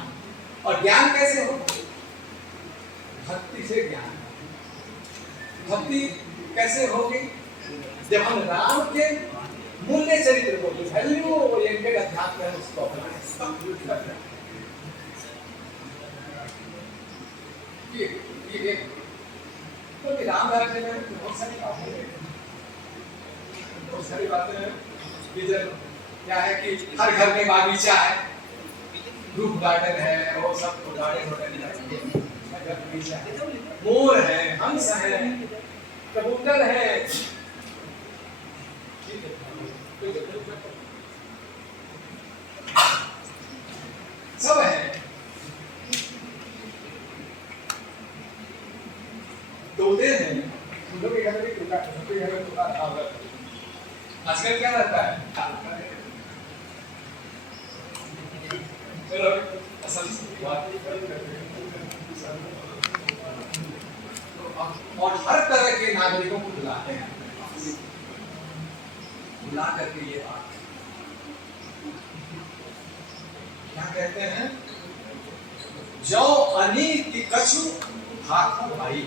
और ज्ञान कैसे हो? भक्ति से ज्ञान। भक्ति कैसे होगी? जब हम राम के मूल्य चरित्र को, वैल्यू ओरिएंटेड अध्यात्म है उसको अपनाएं। ये तो राम राज्य में बहुत सारी बातें हैं, बहुत सारी बातें हैं। क्या है कि हर घर में बागीचा है, रूफ गार्डन है, वो सब गार्डन है, मोर है, हंस है, कबूतर है, सब है। तोते हैं, लोग के घर में तोता, सबके घर में तोता था। आजकल क्या रहता है? चलो असल बात और हर तरह के नागरिकों को बुलाते हैं, बुला करके ये बात क्या कहते हैं? जो अनीति कछु भाखो भाई।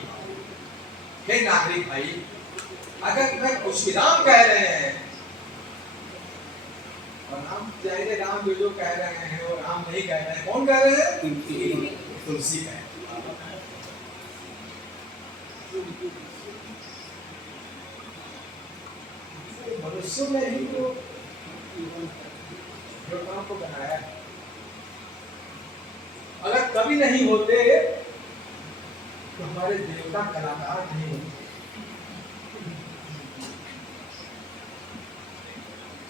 हे नागरिक भाई, अगर मैं कुछ विराम कह रहे हैं और हम चाहे राम जो कह रहे हैं और राम नहीं कह रहे हैं, कौन कह रहे हैं? तुलसी कह रहे हैं। मनुष्य ने ही तो देवताओं को बनाया है। अगर कभी नहीं होते तो हमारे देवता कलाकार नहीं होते।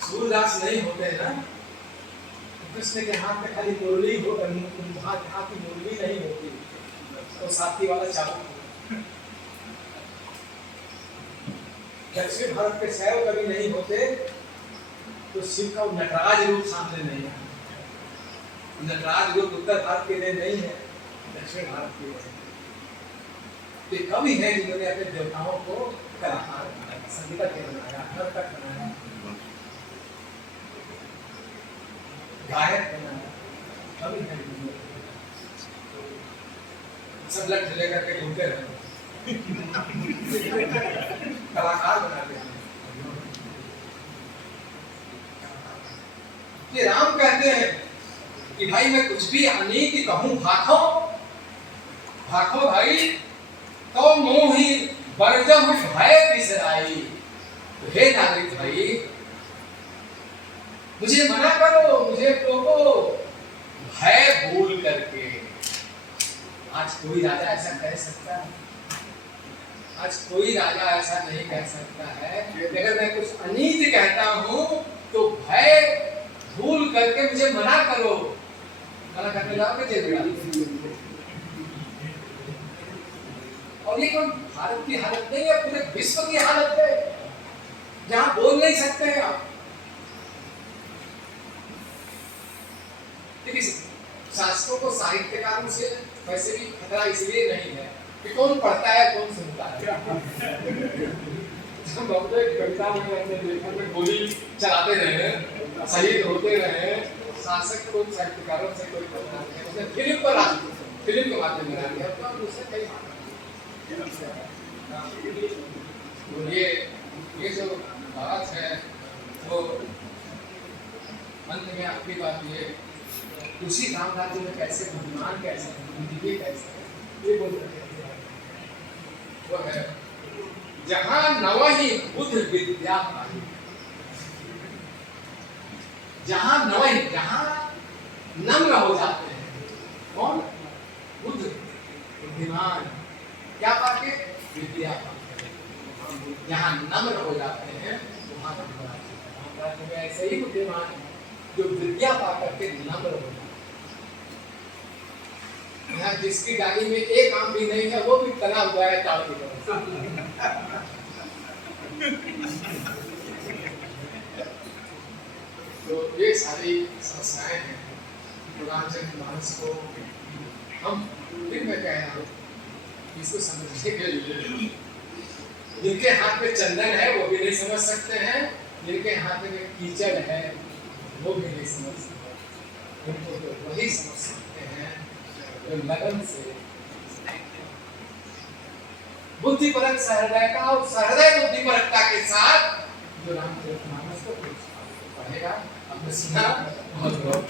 सूरदास नहीं होते ना, कृष्ण के हाथ में खाली मुरली हो, हाथ की मुरली नहीं होती तो साथी वाला चाबुक। दक्षिण भारत के शैव कभी नहीं होते तो शिव का नटराज रूप सामने नहीं है। नटराज रूप उत्तर भारत के लिए नहीं है, दक्षिण भारत के लिए। ये कवि है जिन्होंने अपने देवताओं को कलाकार बनाया, संगीतज्ञ बनाया, नर्तक बनाया, गायक बनाया। कवि है सब लट लेकर के घूमते रहे, कलाकार बनाते हैं। ये राम कहते हैं कि भाई मैं कुछ भी अनीति कहूं, भाखो भाखो भाई, तो मोहि बरजहु भय बिसराई। तो हे नागरिक भाई, मुझे मना करो, मुझे टोको, भय भूल करके। कोई राजा ऐसा कह सकता है? आज कोई राजा ऐसा नहीं कह सकता है कि अगर मैं कुछ अनीत कहता हूं तो भय भूल करके मुझे मना करो, मना करने जाओगे जेल में डाल। और ये कौन भारत की हालत नहीं है, पूरे विश्व की हालत है जहां बोल नहीं सकते हैं आप। देखिए शास्त्रों को साहित्यकारों से वैसे भी खतरा इसलिए नहीं है कि कौन पढ़ता है कौन सुनता है। हम कविता में गोली चलाते रहे, शहीद होते रहे, शासक को साहित्यकारों से कोई खतरा नहीं है। उसने फिल्म पर फिल्म के माध्यम में आ गया तो उससे कई तो ये जो बात है वो अंत में आखिरी बात ये उसी रामराज्य में कैसे बुद्धिमान कैसे बुद्धिजीवी कैसे ये बोल रहे हैं वो है जहां नवहि बुद्ध विद्या पाई, जहां नवहि जहां नम्र हो जाते हैं कौन? बुद्ध बुद्धिमान क्या पाके? विद्या पाके। जहां नम्र हो जाते हैं वहां रामराज्य में ऐसे ही बुद्धिमान है जो विद्या पा करके नम्र हो जाते हैं। यहाँ जिसकी डाली में एक आम भी नहीं है वो भी तना हुआ है ताड़ की तरह। तो ये सारी समस्याएं हैं रामचरितमानस को हम फिर मैं कह रहा हूँ इसको समझने के लिए जिनके हाथ में चंदन है वो भी नहीं समझ सकते हैं, जिनके हाथ में कीचड़ है वो भी नहीं समझ सकते। उनको तो वही समझ सकते हैं जो लगन से बुद्धिपरक सहृदयता और सहृदय बुद्धिपरकता के साथ जो रामचरितमानस को पढ़ेगा। आपने सुना? बहुत बहुत